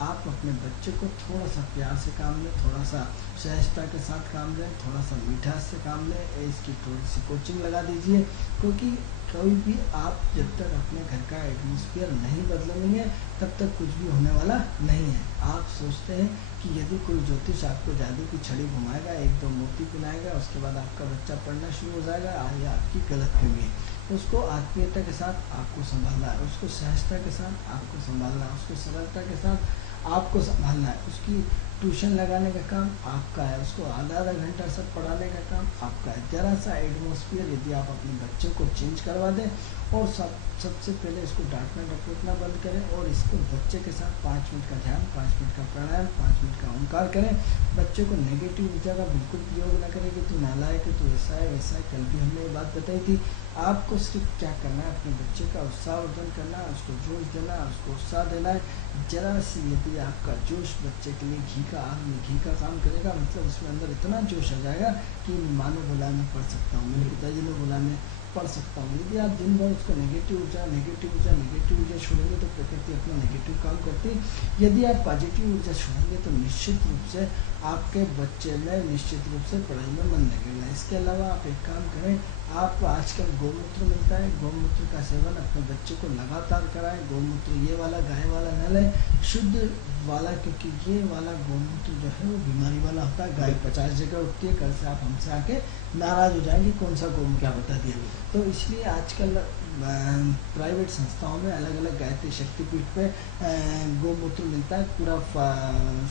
आप अपने बच्चे को थोड़ा सा प्यार से काम लें, थोड़ा सा सहजता के साथ काम लें, थोड़ा सा मिठास से काम लें। इसकी थोड़ी सी कोचिंग लगा दीजिए, क्योंकि कोई भी आप जब तक अपने घर का एटमॉस्फेयर नहीं बदलेंगे तब तक कुछ भी होने वाला नहीं है। आप सोचते हैं कि यदि कोई ज्योतिष आपको जादू की छड़ी घुमाएगा, 1-2 मोती पिलाएगा, उसके बाद आपका बच्चा पढ़ना शुरू हो जाएगा, ये आपकी गलतफहमी है। उसको आत्मीयता के साथ आपको संभालना है, उसको सहजता के साथ आपको संभालना है, उसको सरलता के साथ आपको संभालना है। उसकी ट्यूशन लगाने का काम आपका है, उसको आधा घंटा सब पढ़ाने का काम आपका है। ज़रा सा एटमॉस्फेयर यदि आप अपने बच्चों को चेंज करवा दें और सबसे पहले इसको डांटना डपटना बंद करें और इसको बच्चे के साथ 5 मिनट का ध्यान, 5 मिनट का प्राणायाम, 5 मिनट का ओंकार करें। बच्चे को नेगेटिव ऊर्जा का बिल्कुल प्रयोग न करें कि तू नालायक है, तू ऐसा है वैसा है। कल भी हमने ये बात बताई थी। आपको सिर्फ क्या करना है, अपने बच्चे का उत्साहवर्धन करना है, उसको जोश देना है, उसको उत्साह देना है। जरा सी यदि आपका जोश बच्चे के लिए घी का आग में घी का काम करेगा, मतलब उसमें अंदर इतना जोश आ जाएगा कि मानो बोला मैं पढ़ सकता हूँ, मेरे पिताजी ने बोला मैं पढ़ सकता हूँ। यदि आप दिन भर उसको नेगेटिव ऊर्जा छोड़ेंगे तो प्रकृति अपना नेगेटिव काम करती है। यदि आप पॉजिटिव ऊर्जा छोड़ेंगे तो निश्चित रूप से आपके बच्चे में निश्चित रूप से पढ़ाई में मन लगेगा। इसके अलावा आप एक काम करें, आप आजकल गौमूत्र मिलता है, गौमूत्र का सेवन अपने बच्चे को लगातार कराएं। गौमूत्र ये वाला गाय वाला न लें, शुद्ध वाला, क्योंकि ये वाला गौमूत्र जो है वो बीमारी वाला होता है। गाय 50 जगह उठती है, कल से आप हमसे आके नाराज हो जाएंगे कौन सा गौमूत्र बता दिया। तो इसलिए आजकल प्राइवेट संस्थाओं में अलग अलग गायत्री शक्तिपीठ पे गौमूत्र मिलता है, पूरा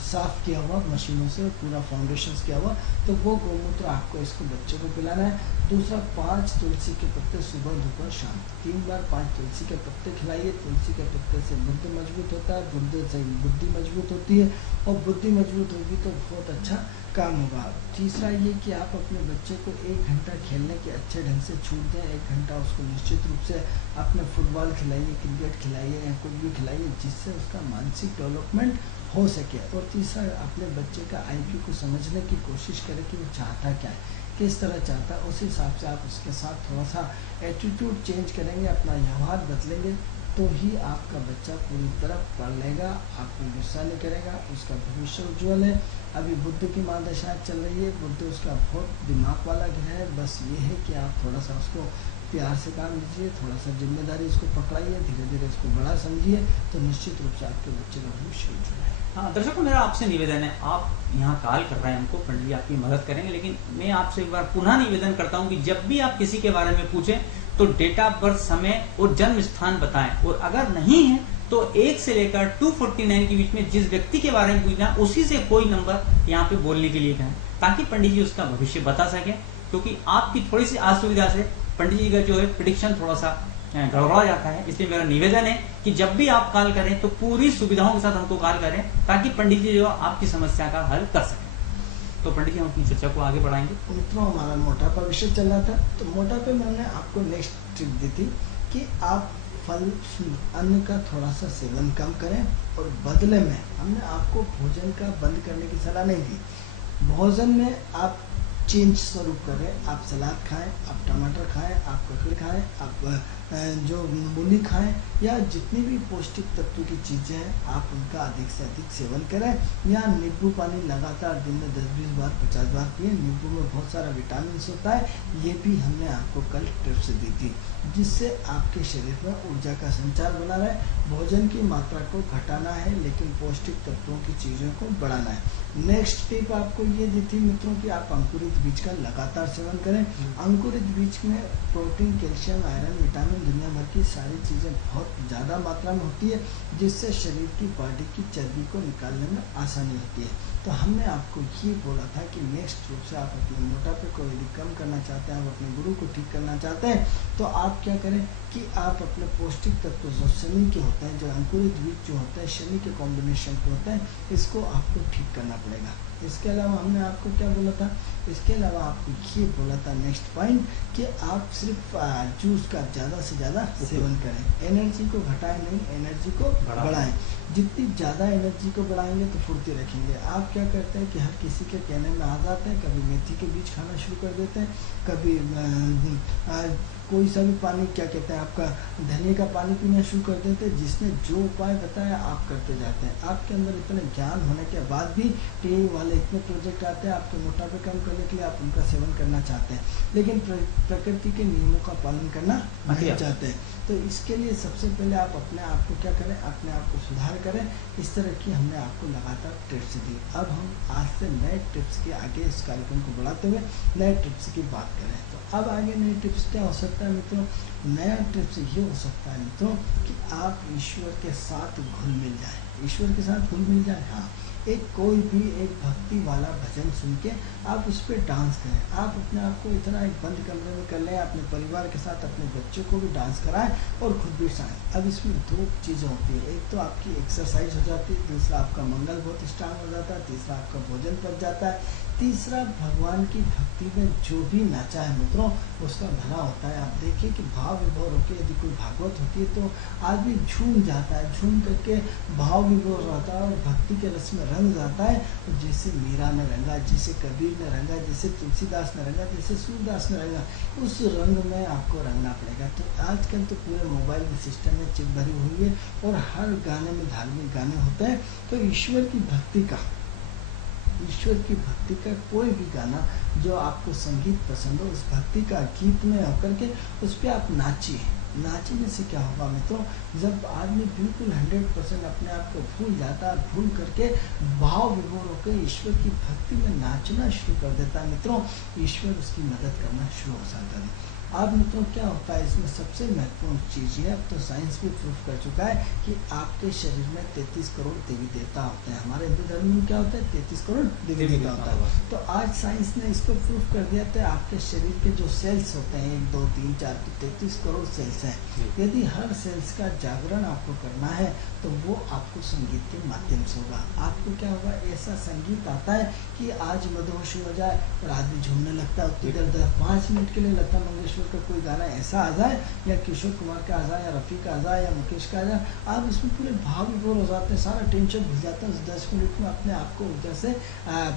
साफ किया हुआ मशीनों से, पूरा फाउंडेशन किया हुआ। तो वो गौमूत्र आपको इसको बच्चों को पिलाना है। दूसरा, 5 तुलसी के पत्ते सुबह दोपहर शाम 3 बार 5 तुलसी के पत्ते खिलाइए। तुलसी के पत्ते से बुद्धि मजबूत होता है, बुद्धि से बुद्धि मजबूत होती है, और बुद्धि मजबूत होगी तो बहुत अच्छा काम होगा। तीसरा ये कि आप अपने बच्चे को 1 घंटा खेलने के अच्छे ढंग से छूट दें। 1 घंटा उसको निश्चित रूप से अपने फुटबॉल खिलाइए, क्रिकेट खिलाइए या कुछ भी खिलाइए, जिससे उसका मानसिक डेवलपमेंट हो सके। और तीसरा, अपने बच्चे का IQ को समझने की कोशिश करें कि वो चाहता क्या है, किस तरह चाहता है। उस हिसाब से आप उसके साथ थोड़ा सा एटीट्यूड चेंज करेंगे, अपना व्यवहार बदलेंगे, तो ही आपका बच्चा पूरी तरह पढ़ लेगा, आपको गुस्सा नहीं करेगा, उसका भविष्य उज्ज्वल है। अभी बुद्ध की महादशा चल रही है, बुद्ध उसका बहुत दिमाग वाला ग्रह है। बस ये है कि आप थोड़ा सा उसको प्यार से काम लीजिए, थोड़ा सा जिम्मेदारी इसको पकड़ाइए, धीरे धीरे इसको बड़ा समझिए, तो निश्चित रूप से आपके बच्चे का भविष्य उज्ज्वल है। हाँ दर्शकों, मेरा आपसे निवेदन है, आप यहाँ कॉल कर रहे हैं हमको, पंडित जी आपकी मदद करेंगे, लेकिन मैं आपसे एक बार पुनः निवेदन करता हूँ कि जब भी आप किसी के बारे में पूछें तो डेट ऑफ बर्थ, समय और जन्म स्थान बताएं, और अगर नहीं है तो 1 से लेकर 249 के बीच में जिस व्यक्ति के बारे में पूछना उसी से कोई नंबर यहाँ पे बोलने के लिए कहें, ताकि पंडित जी उसका भविष्य बता सके। क्योंकि आपकी थोड़ी सी असुविधा से पंडित जी का जो है प्रेडिक्शन थोड़ा सा गड़बड़ा जाता है। इसलिए मेरा निवेदन है कि जब भी आप कॉल करें तो पूरी सुविधाओं के साथ हमको कॉल करें, ताकि पंडित जी जो आपकी समस्या का हल कर सकें। तो पंडित जी हम अपनी चर्चा को आगे बढ़ाएंगे। मित्रों, हमारा मोटापा विषय चल रहा था, तो मोटापे में हमने आपको नेक्स्ट टिप दी थी कि आप फल अन्न का थोड़ा सा सेवन कम करें, और बदले में हमने आपको भोजन का बंद करने की सलाह नहीं दी। भोजन में आप चेंज स्वरूप करें, आप सलाद खाएं, आप टमाटर खाएं, आप ककड़ी खाएं, आप जो मूली खाएं, या जितनी भी पौष्टिक तत्व की चीज़ें हैं आप उनका अधिक से अधिक सेवन करें। या नींबू पानी लगातार दिन में 10-20 बार 50 बार पिए। नींबू में बहुत सारा विटामिन होता है, ये भी हमने आपको कल टिप्स दी थी, जिससे आपके शरीर में ऊर्जा का संचार बना रहे। भोजन की मात्रा को घटाना है, लेकिन पौष्टिक तत्वों की चीज़ों को बढ़ाना है। नेक्स्ट टिप आपको ये दी थी मित्रों कि आप अंकुरित बीज का लगातार सेवन करें। अंकुरित बीज में प्रोटीन, कैल्शियम, आयरन, विटामिन, दुनिया भर की सारी चीज़ें बहुत ज़्यादा मात्रा में होती है, जिससे शरीर की बॉडी की चर्बी को निकालने में आसानी होती है। तो हमने आपको ये बोला था कि नेक्स्ट रूप से आप अपने मोटापे को यदि कम करना चाहते हैं, आप अपने गुरु को ठीक करना चाहते हैं, तो आप क्या करें कि आप अपने पौष्टिक तत्व जो शनि के होते हैं, जो अंकुरित बीज जो होते हैं शनि के कॉम्बिनेशन के होते हैं, इसको आपको ठीक करना पड़ेगा। इसके अलावा हमने आपको क्या बोला था, इसके अलावा आपको ये बोला था नेक्स्ट पॉइंट कि आप सिर्फ जूस का ज़्यादा से ज़्यादा सेवन करें। एनर्जी को घटाएं नहीं, एनर्जी को बढ़ाएं। जितनी ज़्यादा एनर्जी को बढ़ाएंगे तो फुर्ती रखेंगे। आप क्या करते हैं कि हर किसी के कहने में आ जाते हैं, कभी मेथी के बीज खाना शुरू कर देते हैं, कभी कोई सा भी पानी, क्या कहते हैं आपका धनिया का पानी पीना शुरू कर देते हैं। जिसने जो उपाय बताया आप करते जाते हैं। आपके अंदर इतने ज्ञान होने के बाद भी टीवी वाले इतने प्रोजेक्ट आते हैं आपके मोटापे कम करने के लिए, आप उनका सेवन करना चाहते हैं, लेकिन प्रकृति के नियमों का पालन करना नहीं चाहते हैं। तो इसके लिए सबसे पहले आप अपने आप को क्या करें, अपने आप को सुधार करें। इस तरह की हमने आपको लगातार टिप्स दी। अब हम आज से नए टिप्स के आगे इस कार्यक्रम को बढ़ाते हुए नए टिप्स की बात करें। तो अब आगे नए टिप्स क्या हो सकता है मित्रों? नया टिप्स ये हो सकता है मित्रों कि आप ईश्वर के साथ घुल मिल जाए। ईश्वर के साथ घुल मिल जाए, हाँ, कोई भी एक भक्ति वाला भजन सुन के आप उस पर डांस करें। आप अपने आप को इतना एक बंद कमरे में कर लें, अपने परिवार के साथ अपने बच्चों को भी डांस कराएं और खुद भी डांस। अब इसमें 2 चीज़ें होती है, एक तो आपकी एक्सरसाइज हो जाती है, दूसरा आपका मंगल बहुत स्ट्रांग हो जाता है, तीसरा आपका भोजन पच जाता है। तीसरा, भगवान की भक्ति में जो भी नाचा है मित्रों उसका भला होता है। आप देखिए कि भाव विभोर होकर यदि कोई भागवत होती है तो आदमी झूम जाता है, झूम करके भाव विभोर रहता है और भक्ति के रस में रंग जाता है। तो जैसे मीरा ने रंगा, जैसे कबीर ने रंगा, जैसे तुलसीदास ने रंगा, जैसे सूरदास ने रंगा, उस रंग में आपको रंगना पड़ेगा। तो आजकल तो पूरे मोबाइल के सिस्टम में चिप भरी हुई है और हर गाने में धार्मिक गाने होते हैं। तो ईश्वर की भक्ति का कोई भी गाना जो आपको संगीत पसंद हो, उस भक्ति का गीत में होकर के उस पर आप नाचिए। नाचने से क्या होगा मित्रों, जब आदमी बिल्कुल 100% अपने आप को भूल जाता है, भूल करके भाव विभोर होकर ईश्वर की भक्ति में नाचना शुरू कर देता है मित्रों, ईश्वर उसकी मदद करना शुरू हो जाता है। अब मित्रों क्या होता है, इसमें सबसे महत्वपूर्ण चीज़ है, अब तो साइंस भी प्रूफ कर चुका है कि आपके शरीर में 33 करोड़ देवी देवता होते हैं। हमारे हिंदू धर्म में क्या होता है, 33 करोड़ देवी देवता होता है। तो आज साइंस ने इसको प्रूफ कर दिया था, आपके शरीर के जो सेल्स होते हैं 1 2 3 4 33 करोड़ सेल्स हैं। यदि हर सेल्स का जागरण आपको करना है तो वो आपको संगीत के माध्यम से होगा। आपको क्या होगा, ऐसा संगीत आता है कि आज मदहोश हो जाए और आदमी झूमने लगता है उतनी देर 5 मिनट के लिए लता मंगेशकर का कोई गाना ऐसा आ जाए या किशोर कुमार का आ जाए या रफ़ी का आ जाए या मुकेश का आ जाए, आप इसमें पूरे भाव विभोर हो जाते हैं, सारा टेंशन भूल जाता है। उस 10 मिनट में अपने आप को ऊर्जा से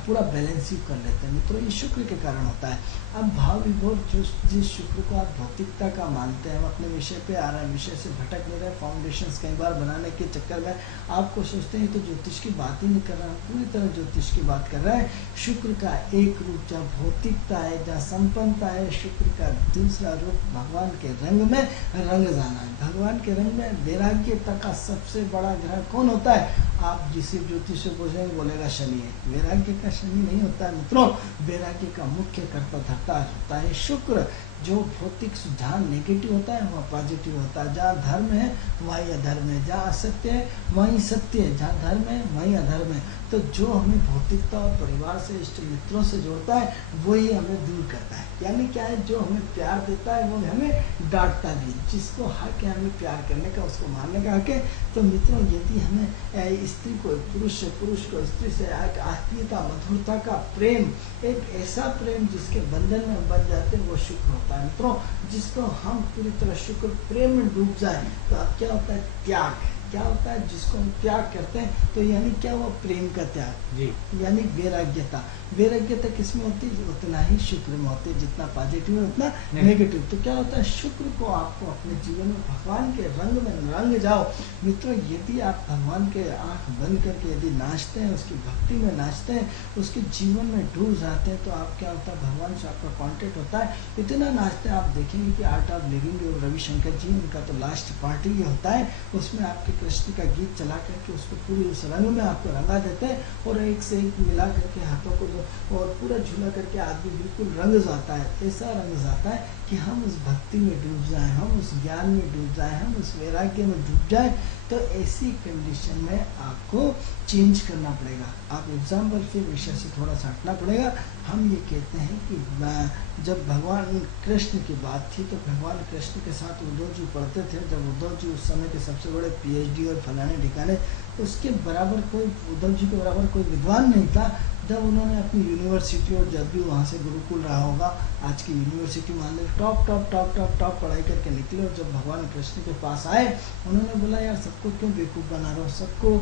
पूरा बैलेंस ही कर लेते हैं मित्रों। ये शुक्र के कारण होता है। अब भाव विभोर जिस शुक्र को आप भौतिकता का मानते हैं, हम अपने विषय पे आ रहे हैं, विषय से भटक नहीं रहे, फाउंडेशंस कई बार बनाने के चक्कर में आपको सोचते हैं तो ज्योतिष की बात ही नहीं कर रहे हैं, पूरी तरह ज्योतिष की बात कर रहे हैं। शुक्र का एक रूप जहाँ भौतिकता है, जहाँ संपन्नता है, शुक्र का दूसरा रूप भगवान के रंग में रंग जाना है। भगवान के रंग में वैराग्यता का सबसे बड़ा ग्रह कौन होता है, आप जिसे ज्योतिष से पूछेंगे बोलेगा शनि है। वैराग्य का शनि नहीं होता है मित्रों, वैराग्य का मुख्य कर्ता धर्ता होता है शुक्र। जो भौतिक जहाँ नेगेटिव होता है वहाँ पॉजिटिव होता है, जहाँ धर्म है वहीं अधर्म है, जहाँ असत्य है वहीं सत्य है, जहाँ धर्म है वहीं अधर्म है। तो जो हमें भौतिकता और परिवार से, इष्ट मित्रों से जोड़ता है वही हमें दूर करता है। यानी क्या है, जो हमें प्यार देता है वो हमें डांटता भी, जिसको हक है हमें प्यार करने का, उसको मानने का हक है। तो मित्रों यदि हमें स्त्री को पुरुष से, पुरुष को स्त्री से एक आत्मीयता, मधुरता का प्रेम, एक ऐसा प्रेम जिसके बंधन में बन जाते हैं, वो शुक्र होता है मित्रों। जिसको हम पूरी तरह शुक्र प्रेम में डूब जाए तो अब क्या होता है, त्याग। क्या होता है, जिसको हम त्याग करते हैं तो यानी क्या हुआ, प्रेम का त्याग जी, यानी वैराग्यता। वैराग्यता किसमें होती है, उतना ही शुक्र में होती है, जितना पॉजिटिव है उतना नेगेटिव। तो क्या होता है, शुक्र को आपको अपने जीवन में भगवान के रंग में रंग जाओ मित्रों। यदि आप भगवान के आंख बंद करके यदि नाचते हैं, उसकी भक्ति में नाचते हैं, उसके जीवन में डूब जाते हैं, तो आप क्या होता है, भगवान से आपका कॉन्टेक्ट होता है। इतना नाचते हैं, आप देखेंगे कि आर्ट ऑफ लिविंग और रविशंकर जी, उनका तो लास्ट पार्टी ये होता है, उसमें आपके कृष्ण का गीत चला करके उसको पूरी उस रंग में आपको रंगा देते हैं और एक से एक मिला करके हाथों को और पूरा झूला करके आदमी बिल्कुल रंग जाता है। ऐसा रंग जाता है कि हम उस भक्ति में डूब जाएं, हम उस ज्ञान में डूब जाएं, हम उस वैराग्य में डूब जाएं। तो ऐसी कंडीशन में आपको चेंज करना पड़ेगा। आप एग्जाम्पल फिर विषय से थोड़ा सा हटना पड़ेगा। हम ये कहते हैं कि जब भगवान कृष्ण की बात थी तो भगवान कृष्ण के साथ उद्धव जी पढ़ते थे। जब उद्धव जी उस समय के सबसे बड़े PhD और फलाने ठिकाने, उसके बराबर कोई, उद्धव जी के बराबर कोई विद्वान नहीं था। जब उन्होंने अपनी यूनिवर्सिटी, और जब भी वहाँ से गुरुकुल रहा होगा, आज की यूनिवर्सिटी मान लो, top top top top top पढ़ाई करके निकले, और जब भगवान कृष्ण के पास आए, उन्होंने बोला यार सबको क्यों बेवकूफ़ बना रहे हो, सबको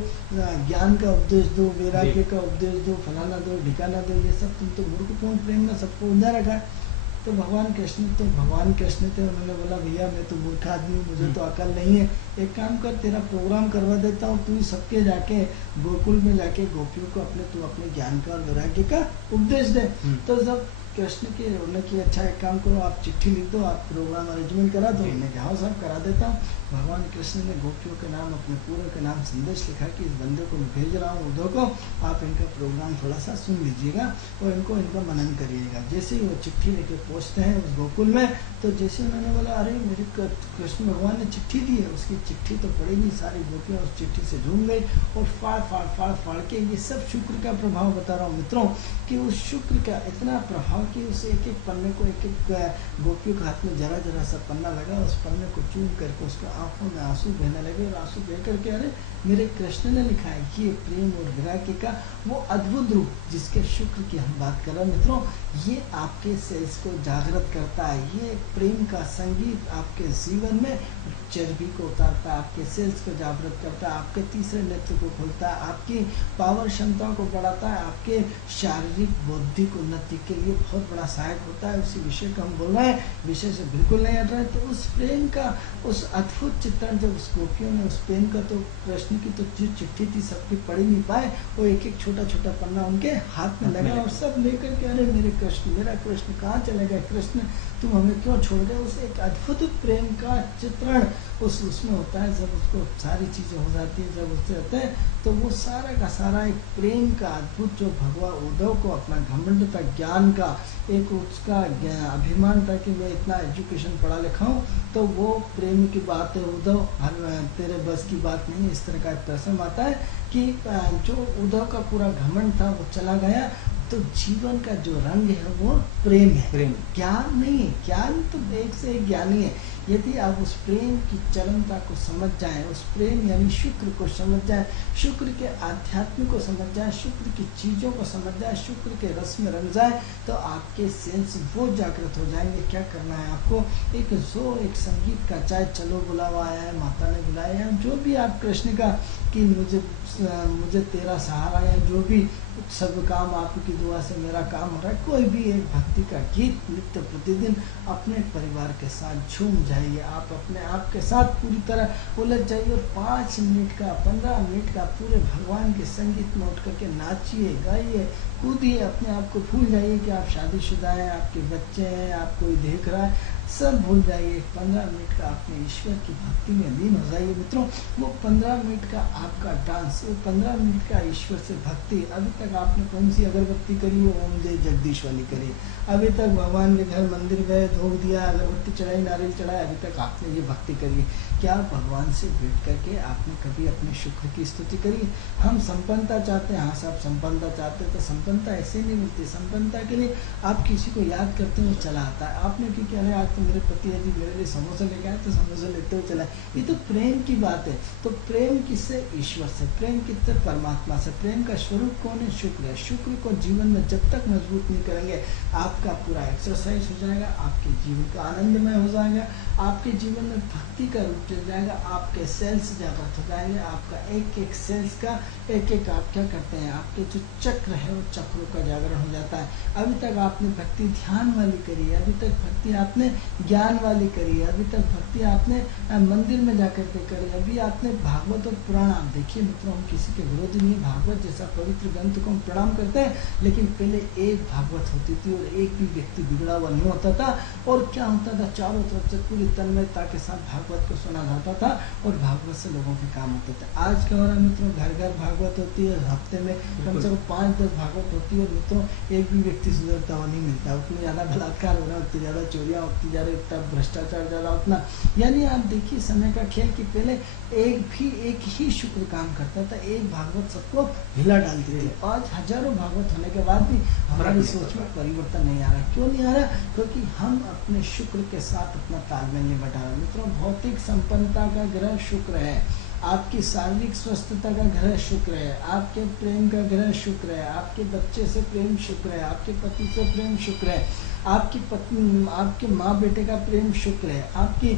ज्ञान का उपदेश दो, वैराग्य का उपदेश दो, फलाना दो, ठिकाना दो, ये सब तुम तो मूर्खपूर्ण प्रेम में सबको उलझा रखा है। तो भगवान कृष्ण थे, उन्होंने बोला भैया मैं तो मूर्ख आदमी, मुझे तो अकल नहीं है, एक काम कर, तेरा प्रोग्राम करवा देता हूँ, तू सबके जाके गोकुल में जाके गोपियों को तू अपने ज्ञान का और वैराग्य का उपदेश दे। तो जब कृष्ण के उन्होंने कि अच्छा एक काम करो, आप चिट्ठी लिख दो, आप प्रोग्राम अरेंजमेंट करा दो। उन्होंने कहा सब करा देता हूँ। भगवान कृष्ण ने गोपियों के नाम, अपने पूरे के नाम संदेश लिखा कि इस बंदे को मैं भेज रहा हूँ उद्धव को, आप इनका प्रोग्राम थोड़ा सा सुन लीजिएगा और इनका मनन करिएगा। जैसे ही वो चिट्ठी लेके पहुँचते हैं उस गोकुल में, तो जैसे उन्होंने बोला अरे मेरे कृष्ण भगवान ने चिट्ठी दी है, उसकी चिट्ठी तो पड़ेगी, सारी गोपियाँ उस चिट्ठी से झूम गई और फाड़ के, ये सब शुक्र का प्रभाव बता रहा हूँ मित्रों, कि उस शुक्र का इतना प्रभाव कि उस एक एक पन्ने को, एक एक गोपियों के हाथ में जरा जरा सा पन्ना लगा, उस पन्ने को चूम करके उसको आंखों में आंसू बहने लगे और आंसू बह करके अरे मेरे कृष्ण ने लिखा है। ये प्रेम और वैराग्य का वो अद्भुत रूप जिसके शुक्र की हम बात कर रहे हैं मित्रों, ये आपके सेल्स को जागृत करता है। ये प्रेम का संगीत आपके जीवन में चर्बी को उतारता है, आपके सेल्स को जागृत करता है, आपके तीसरे नेत्र को खोलता है, आपकी पावर क्षमताओं को बढ़ाता है, आपके शारीरिक बौद्धिक उन्नति के लिए बहुत बड़ा सहायक होता है। उसी विषय का हम बोल रहे हैं, विषय से बिल्कुल नहीं हट रहे हैं। तो उस प्रेम का उस अद्भुत चित्रण जब उस गोपियों ने उस प्रेम का, तो कृष्ण की तो जो चिट्ठी थी सबकी पढ़ ही नहीं पाए, वो एक एक छोटा छोटा पन्ना उनके हाथ में लगा और सब लेकर के अरे मेरे कृष्ण, मेरा कृष्ण कहाँ चले गए, कृष्ण तुम हमें क्यों छोड़ गए। उस एक अद्भुत प्रेम का चित्रण उसमें होता है। जब उसको सारी चीज़ें हो जाती है, जब उससे होते हैं, तो वो सारा का सारा एक प्रेम का अद्भुत जो भगवान उद्धव को अपना घमंड था, ज्ञान का एक उसका अभिमान था कि मैं इतना एजुकेशन पढ़ा लिखा हूँ, तो वो प्रेम की बात है उद्धव, तेरे बस की बात नहीं। इस तरह का एक प्रश्न आता है कि जो उद्धव का पूरा घमंड था वो चला गया, तो जीवन का जो रंग है वो प्रेम है, प्रेम। ज्ञान नहीं है। ज्ञान तो एक से एक ज्ञानी है। यदि आप उस प्रेम की चरमता को समझ जाएं, उस प्रेम यानी शुक्र को समझ जाएं, शुक्र के आध्यात्म को समझ जाएं, शुक्र की चीज़ों को समझ जाएं, शुक्र के रस में रंग जाए, तो आपके सेंस वो जागृत हो जाएंगे। क्या करना है आपको, एक जोर, एक संगीत का, चाहे चलो बुलावा आया है, माता ने बुलाया है, जो भी आप कृष्ण का कि मुझे तेरा सहारा है, जो भी सब काम आपकी दुआ से मेरा काम हो रहा है, कोई भी एक भक्ति का गीत नित्य प्रतिदिन अपने परिवार के साथ झूम जाइए। आप अपने आप के साथ पूरी तरह उलझ जाइए और 5 मिनट का 15 मिनट का पूरे भगवान के संगीत में उठ करके नाचिए, गाइए, कूदिए, अपने आप को भूल जाइए कि आप शादीशुदा हैं, आपके बच्चे हैं, आप कोई देख रहा है, सब भूल जाइए। 15 मिनट का अपने ईश्वर की भक्ति में लीन हो जाइए मित्रों। वो 15 मिनट का आपका डांस, वो 15 मिनट का ईश्वर से भक्ति। अभी तक आपने कौन सी अगरबत्ती करी है, ओम जय जगदीश वाली करी। अभी तक भगवान के घर मंदिर गए, धूप दिया, अगरबत्ती चढ़ाई, नारियल चढ़ाया, अभी तक आपने ये भक्ति करी है। क्या भगवान से भेंट करके आपने कभी अपने शुक्र की स्तुति करी? हम संपन्नता चाहते हैं, हाँ साहब संपन्नता चाहते हैं, तो संपन्नता ऐसे नहीं मिलती। संपन्नता के लिए आप किसी को याद करते हो चला आता है। आपने कि क्या है, आज तो मेरे पति यदि मेरे लिए समोसा लेके आए तो समोसा लेते हुए चला, ये तो प्रेम की बात है। तो प्रेम किससे? ईश्वर से। प्रेम किससे? परमात्मा से। प्रेम का स्वरूप कौन है? शुक्र है। शुक्र को जीवन में जब तक मजबूत नहीं करेंगे, आपका पूरा एक्सरसाइज हो जाएगा, आपके जीवन का आनंदमय हो जाएगा, आपके जीवन में भक्ति का रूप चल जाएगा, आपके सेल्स जागृत हो जाएंगे, आपका एक एक सेल्स का एक एक आप क्या करते हैं, आपके जो चक्र है वो चक्रों का जागरण हो जाता है। अभी तक आपने भक्ति ध्यान वाली करी है, अभी तक भक्ति आपने ज्ञान वाली करी है, अभी तक भक्ति आपने मंदिर में जाकर के करी, अभी आपने भागवत और पुराण। आप देखिए मित्रों, हम किसी के विरोधी नहीं, भागवत जैसा पवित्र ग्रंथ को हम प्रणाम करते हैं, लेकिन पहले एक भागवत होती थी और एक भी व्यक्ति बिगड़ा हुआ नहीं होता था। और क्या होता था, चारों तरफ से पूरी तन्मयता के साथ भागवत को सुना जाता था और भागवत से लोगों के काम होते थे। आज क्या हो रहा है मित्रों, घर घर भागवत होती है, हफ्ते में कम से कम 5-10 भागवत होती है और मित्रों एक भी व्यक्ति सुधरता हुआ नहीं मिलता। उतनी ज़्यादा बलात्कार हो रहा है, उतनी ज़्यादा चोरियाँ, उतनी ज़्यादा इतना भ्रष्टाचार ज़्यादा, उतना यानी आप देखिए समय का खेल कि पहले एक ही शुक्र काम करता था, एक भागवत सबको हिला डालती थी। आज हजारों भागवत होने के बाद भी हमारी सोच में परिवर्तन नहीं आ रहा। क्यों नहीं आ रहा? क्योंकि हम अपने शुक्र के साथ अपना तालमेल नहीं बैठा रहे। मित्रों, भौतिक संपन्नता का ग्रह शुक्र है, आपकी शारीरिक स्वस्थता का ग्रह शुक्र है, आपके प्रेम का ग्रह शुक्र है, आपके बच्चे से प्रेम शुक्र है, आपके पति से प्रेम शुक्र है, आपकी पत्नी, आपके माँ बेटे का प्रेम शुक्र है, आपकी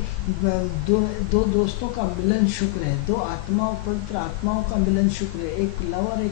दो दोस्तों का मिलन शुक्र है, दो आत्माओं, पवित्र आत्माओं का मिलन शुक्र है, एक लवर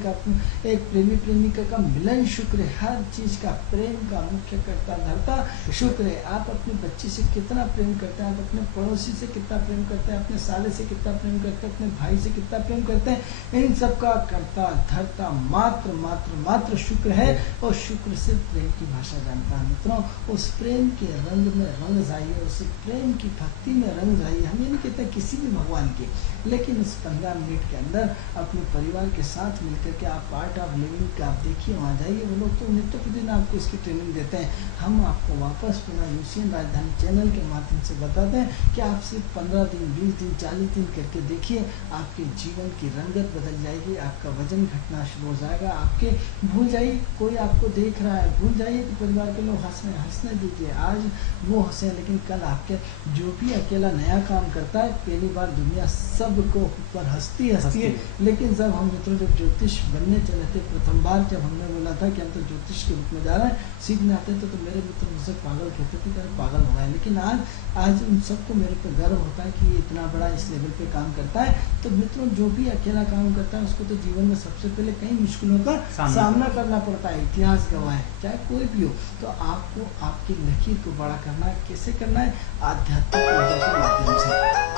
एक प्रेमी प्रेमिका का मिलन शुक्र है। हर चीज़ का प्रेम का मुख्य कर्ता धर्ता शुक्र है। आप अपने बच्चे से कितना प्रेम करते हैं, आप अपने पड़ोसी से कितना प्रेम करते हैं, अपने साले से कितना प्रेम करते हैं, अपने भाई से कितना प्रेम करते हैं, इन सब का कर्ता धर्ता मात्र मात्र मात्र शुक्र है। और शुक्र से प्रेम की भाषा जानता है। मित्रों, उस प्रेम के रंग में रंग जाइए, उस प्रेम की भक्ति में रंग जाइए। हम ये नहीं कहते किसी भी भगवान की, लेकिन उस 15 मिनट के अंदर अपने परिवार के साथ मिलकर के आप पार्ट ऑफ लिविंग का आप देखिए, वहाँ जाइए। वो लोग तो नित्य प्रतिदिन आपको इसकी ट्रेनिंग देते हैं। हम आपको वापस पुनः यूसीएन राजधानी चैनल के माध्यम से बताते हैं कि आप सिर्फ 15 दिन 20 दिन 40 दिन करके देखिए, आपके जीवन की रंगत बदल जाएगी, आपका वजन घटना शुरू हो जाएगा। आपके भूल जाइए कोई आपको देख रहा है, भूल जाइए कि परिवार के लोग हंस रहे हैं, हंसने दीजिए। आज वो हंसे, लेकिन कल आपके जो भी अकेला नया काम करता है, पहली बार दुनिया सबको ऊपर हंसती है। लेकिन जब हम मित्रों जब ज्योतिष बनने चले थे, प्रथम बार जब हमने बोला था कि हम तो ज्योतिष के रूप में जा रहे हैं, सीखने आते थे, तो मेरे मित्र मुझसे पागल कहते थे कि पागल हो गए। लेकिन आज उन सबको मेरे पे गर्व होता है कि ये इतना बड़ा इस लेवल पे काम करता है। तो मित्रों जो भी अकेला काम करता है उसको तो जीवन में सबसे पहले कई मुश्किलों का सामना करना पड़ता है, इतिहास गवाह है, चाहे कोई भी हो। तो आपको आपकी लकीर को बड़ा करना है। कैसे करना है? आध्यात्मिक ऊर्जा के माध्यम से।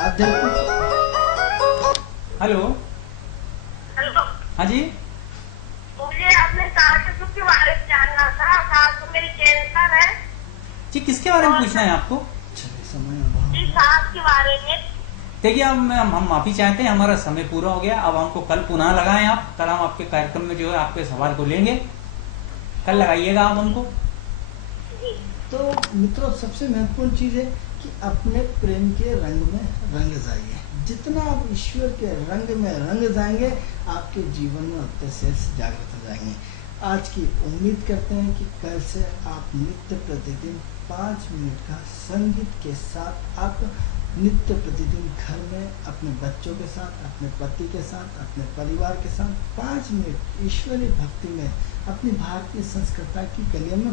आध्यात्मिक हेलो, हेलो, हाँ जी, मुझे अपने सास के बारे में जानना था। सास को मेरी कैंसर है जी। किसके बारे में पूछना है आपको? जी, सास के बारे में। देखिए, अब हम माफी चाहते हैं, हमारा समय पूरा हो गया। अब हमको कल पुनः लगाएं आप। कल हम आपके कार्यक्रम में जो है आपके सवाल को लेंगे, कल लगाइएगा आप हमको। तो मित्रों सबसे महत्वपूर्ण चीज है कि अपने प्रेम के रंग में रंग जाइए। जितना आप ईश्वर के रंग में रंग जाएंगे, आपके जीवन में उतने से जागृत हो जाएंगे। आज की उम्मीद करते हैं कि कल से आप नित्य प्रतिदिन 5 मिनट का संगीत के साथ आप नित्य प्रतिदिन घर में अपने बच्चों के साथ, अपने पति के साथ, अपने परिवार के साथ 5 मिनट ईश्वरीय भक्ति में, अपनी भारतीय संस्कृति की कलियम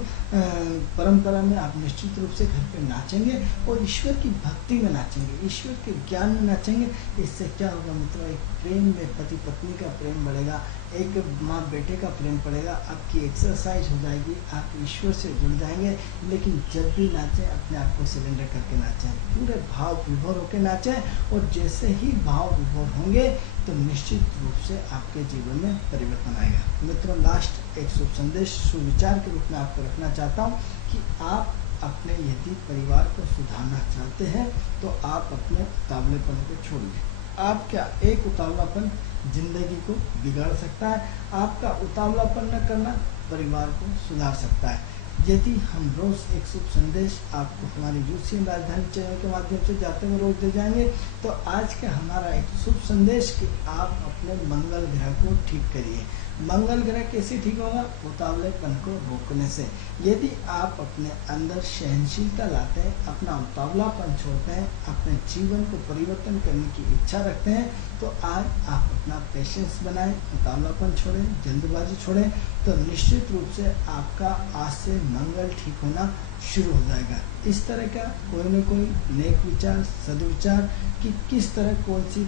परंपरा में आप निश्चित रूप से घर पे नाचेंगे और ईश्वर की भक्ति में नाचेंगे, ईश्वर के ज्ञान में नाचेंगे। इससे क्या होगा मित्रों? एक प्रेम में पति पत्नी का प्रेम बढ़ेगा, एक माँ बेटे का प्रेम बढ़ेगा, आपकी एक्सरसाइज हो जाएगी, आप ईश्वर से जुड़ जाएंगे। लेकिन जब भी नाचें अपने आप को सिलेंडर करके नाचें, पूरे भाव विभोर होकर नाचें। और जैसे ही भाव विभोर होंगे तो निश्चित रूप से आपके जीवन में परिवर्तन आएगा। मित्रों, लास्ट एक शुभ संदेश सुविचार के रूप में आपको रखना चाहता हूँ कि आप अपने यदि परिवार को सुधारना चाहते हैं तो आप अपने उतावलेपन को छोड़िए। आपका एक उतावलापन जिंदगी को बिगाड़ सकता है। आपका उतावलापन न करना परिवार को सुधार सकता है। यदि हम रोज एक शुभ संदेश आपको हमारी यूसीएन राजधानी चैनल के माध्यम से जाते हुए रोज दे जाएंगे, तो आज का हमारा एक शुभ संदेश कि आप अपने मंगल ग्रह को ठीक करिए। मंगल ग्रह कैसे ठीक होगा? उतावलेपन को रोकने से। यदि आप अपने अंदर सहनशीलता लाते हैं, अपना उतावलापन छोड़ते हैं, अपने जीवन को परिवर्तन करने की इच्छा रखते हैं, तो आज आप अपना पेशेंस बनाएं, उतावलापन छोड़ें, जल्दबाजी छोड़ें, तो निश्चित रूप से आपका आज से मंगल ठीक होना शुरू हो जाएगा। इस तरह का कोई न कोई नेक विचार, सदविचार कि किस तरह कौन सी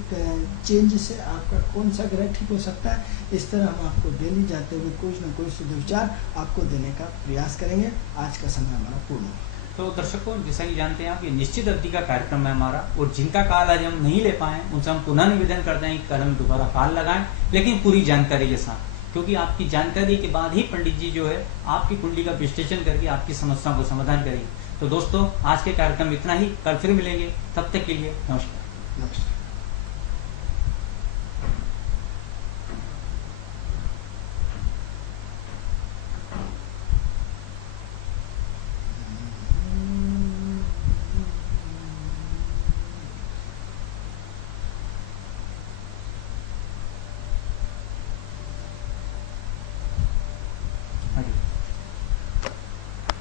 चेंज से आपका कौन सा ग्रह ठीक हो सकता है, इस तरह हम आपको डेली जाते हुए कुछ न कोई सदविचार आपको देने का प्रयास करेंगे। आज का समय हमारा पूर्ण हो। तो दर्शकों, जैसा कि जानते हैं आप, ये निश्चित अवधि का कार्यक्रम है हमारा, और जिनका कॉल आज हम नहीं ले पाए उनसे हम पुनः निवेदन करते हैं कि कल हम दोबारा कॉल लगाएं, लेकिन पूरी जानकारी के साथ, क्योंकि आपकी जानकारी के बाद ही पंडित जी जो है आपकी कुंडली का विश्लेषण करके आपकी समस्याओं को समाधान करेंगे। तो दोस्तों, आज के कार्यक्रम इतना ही, कल फिर मिलेंगे, तब तक के लिए नमस्कार। नमस्कार।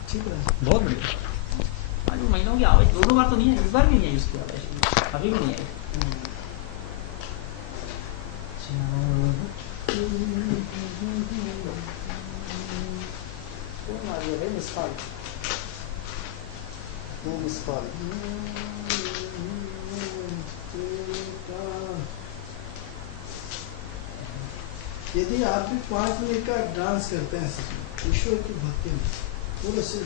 ठीक है, बहुत बढ़िया। आज वो महीनों की आवाज 2 बार तो नहीं है, इस बार भी नहीं आई उसकी आवाज, अभी भी नहीं आई। यदि आप भी 5 मिनट का डांस करते हैं ईश्वर की भक्ति में, पूरे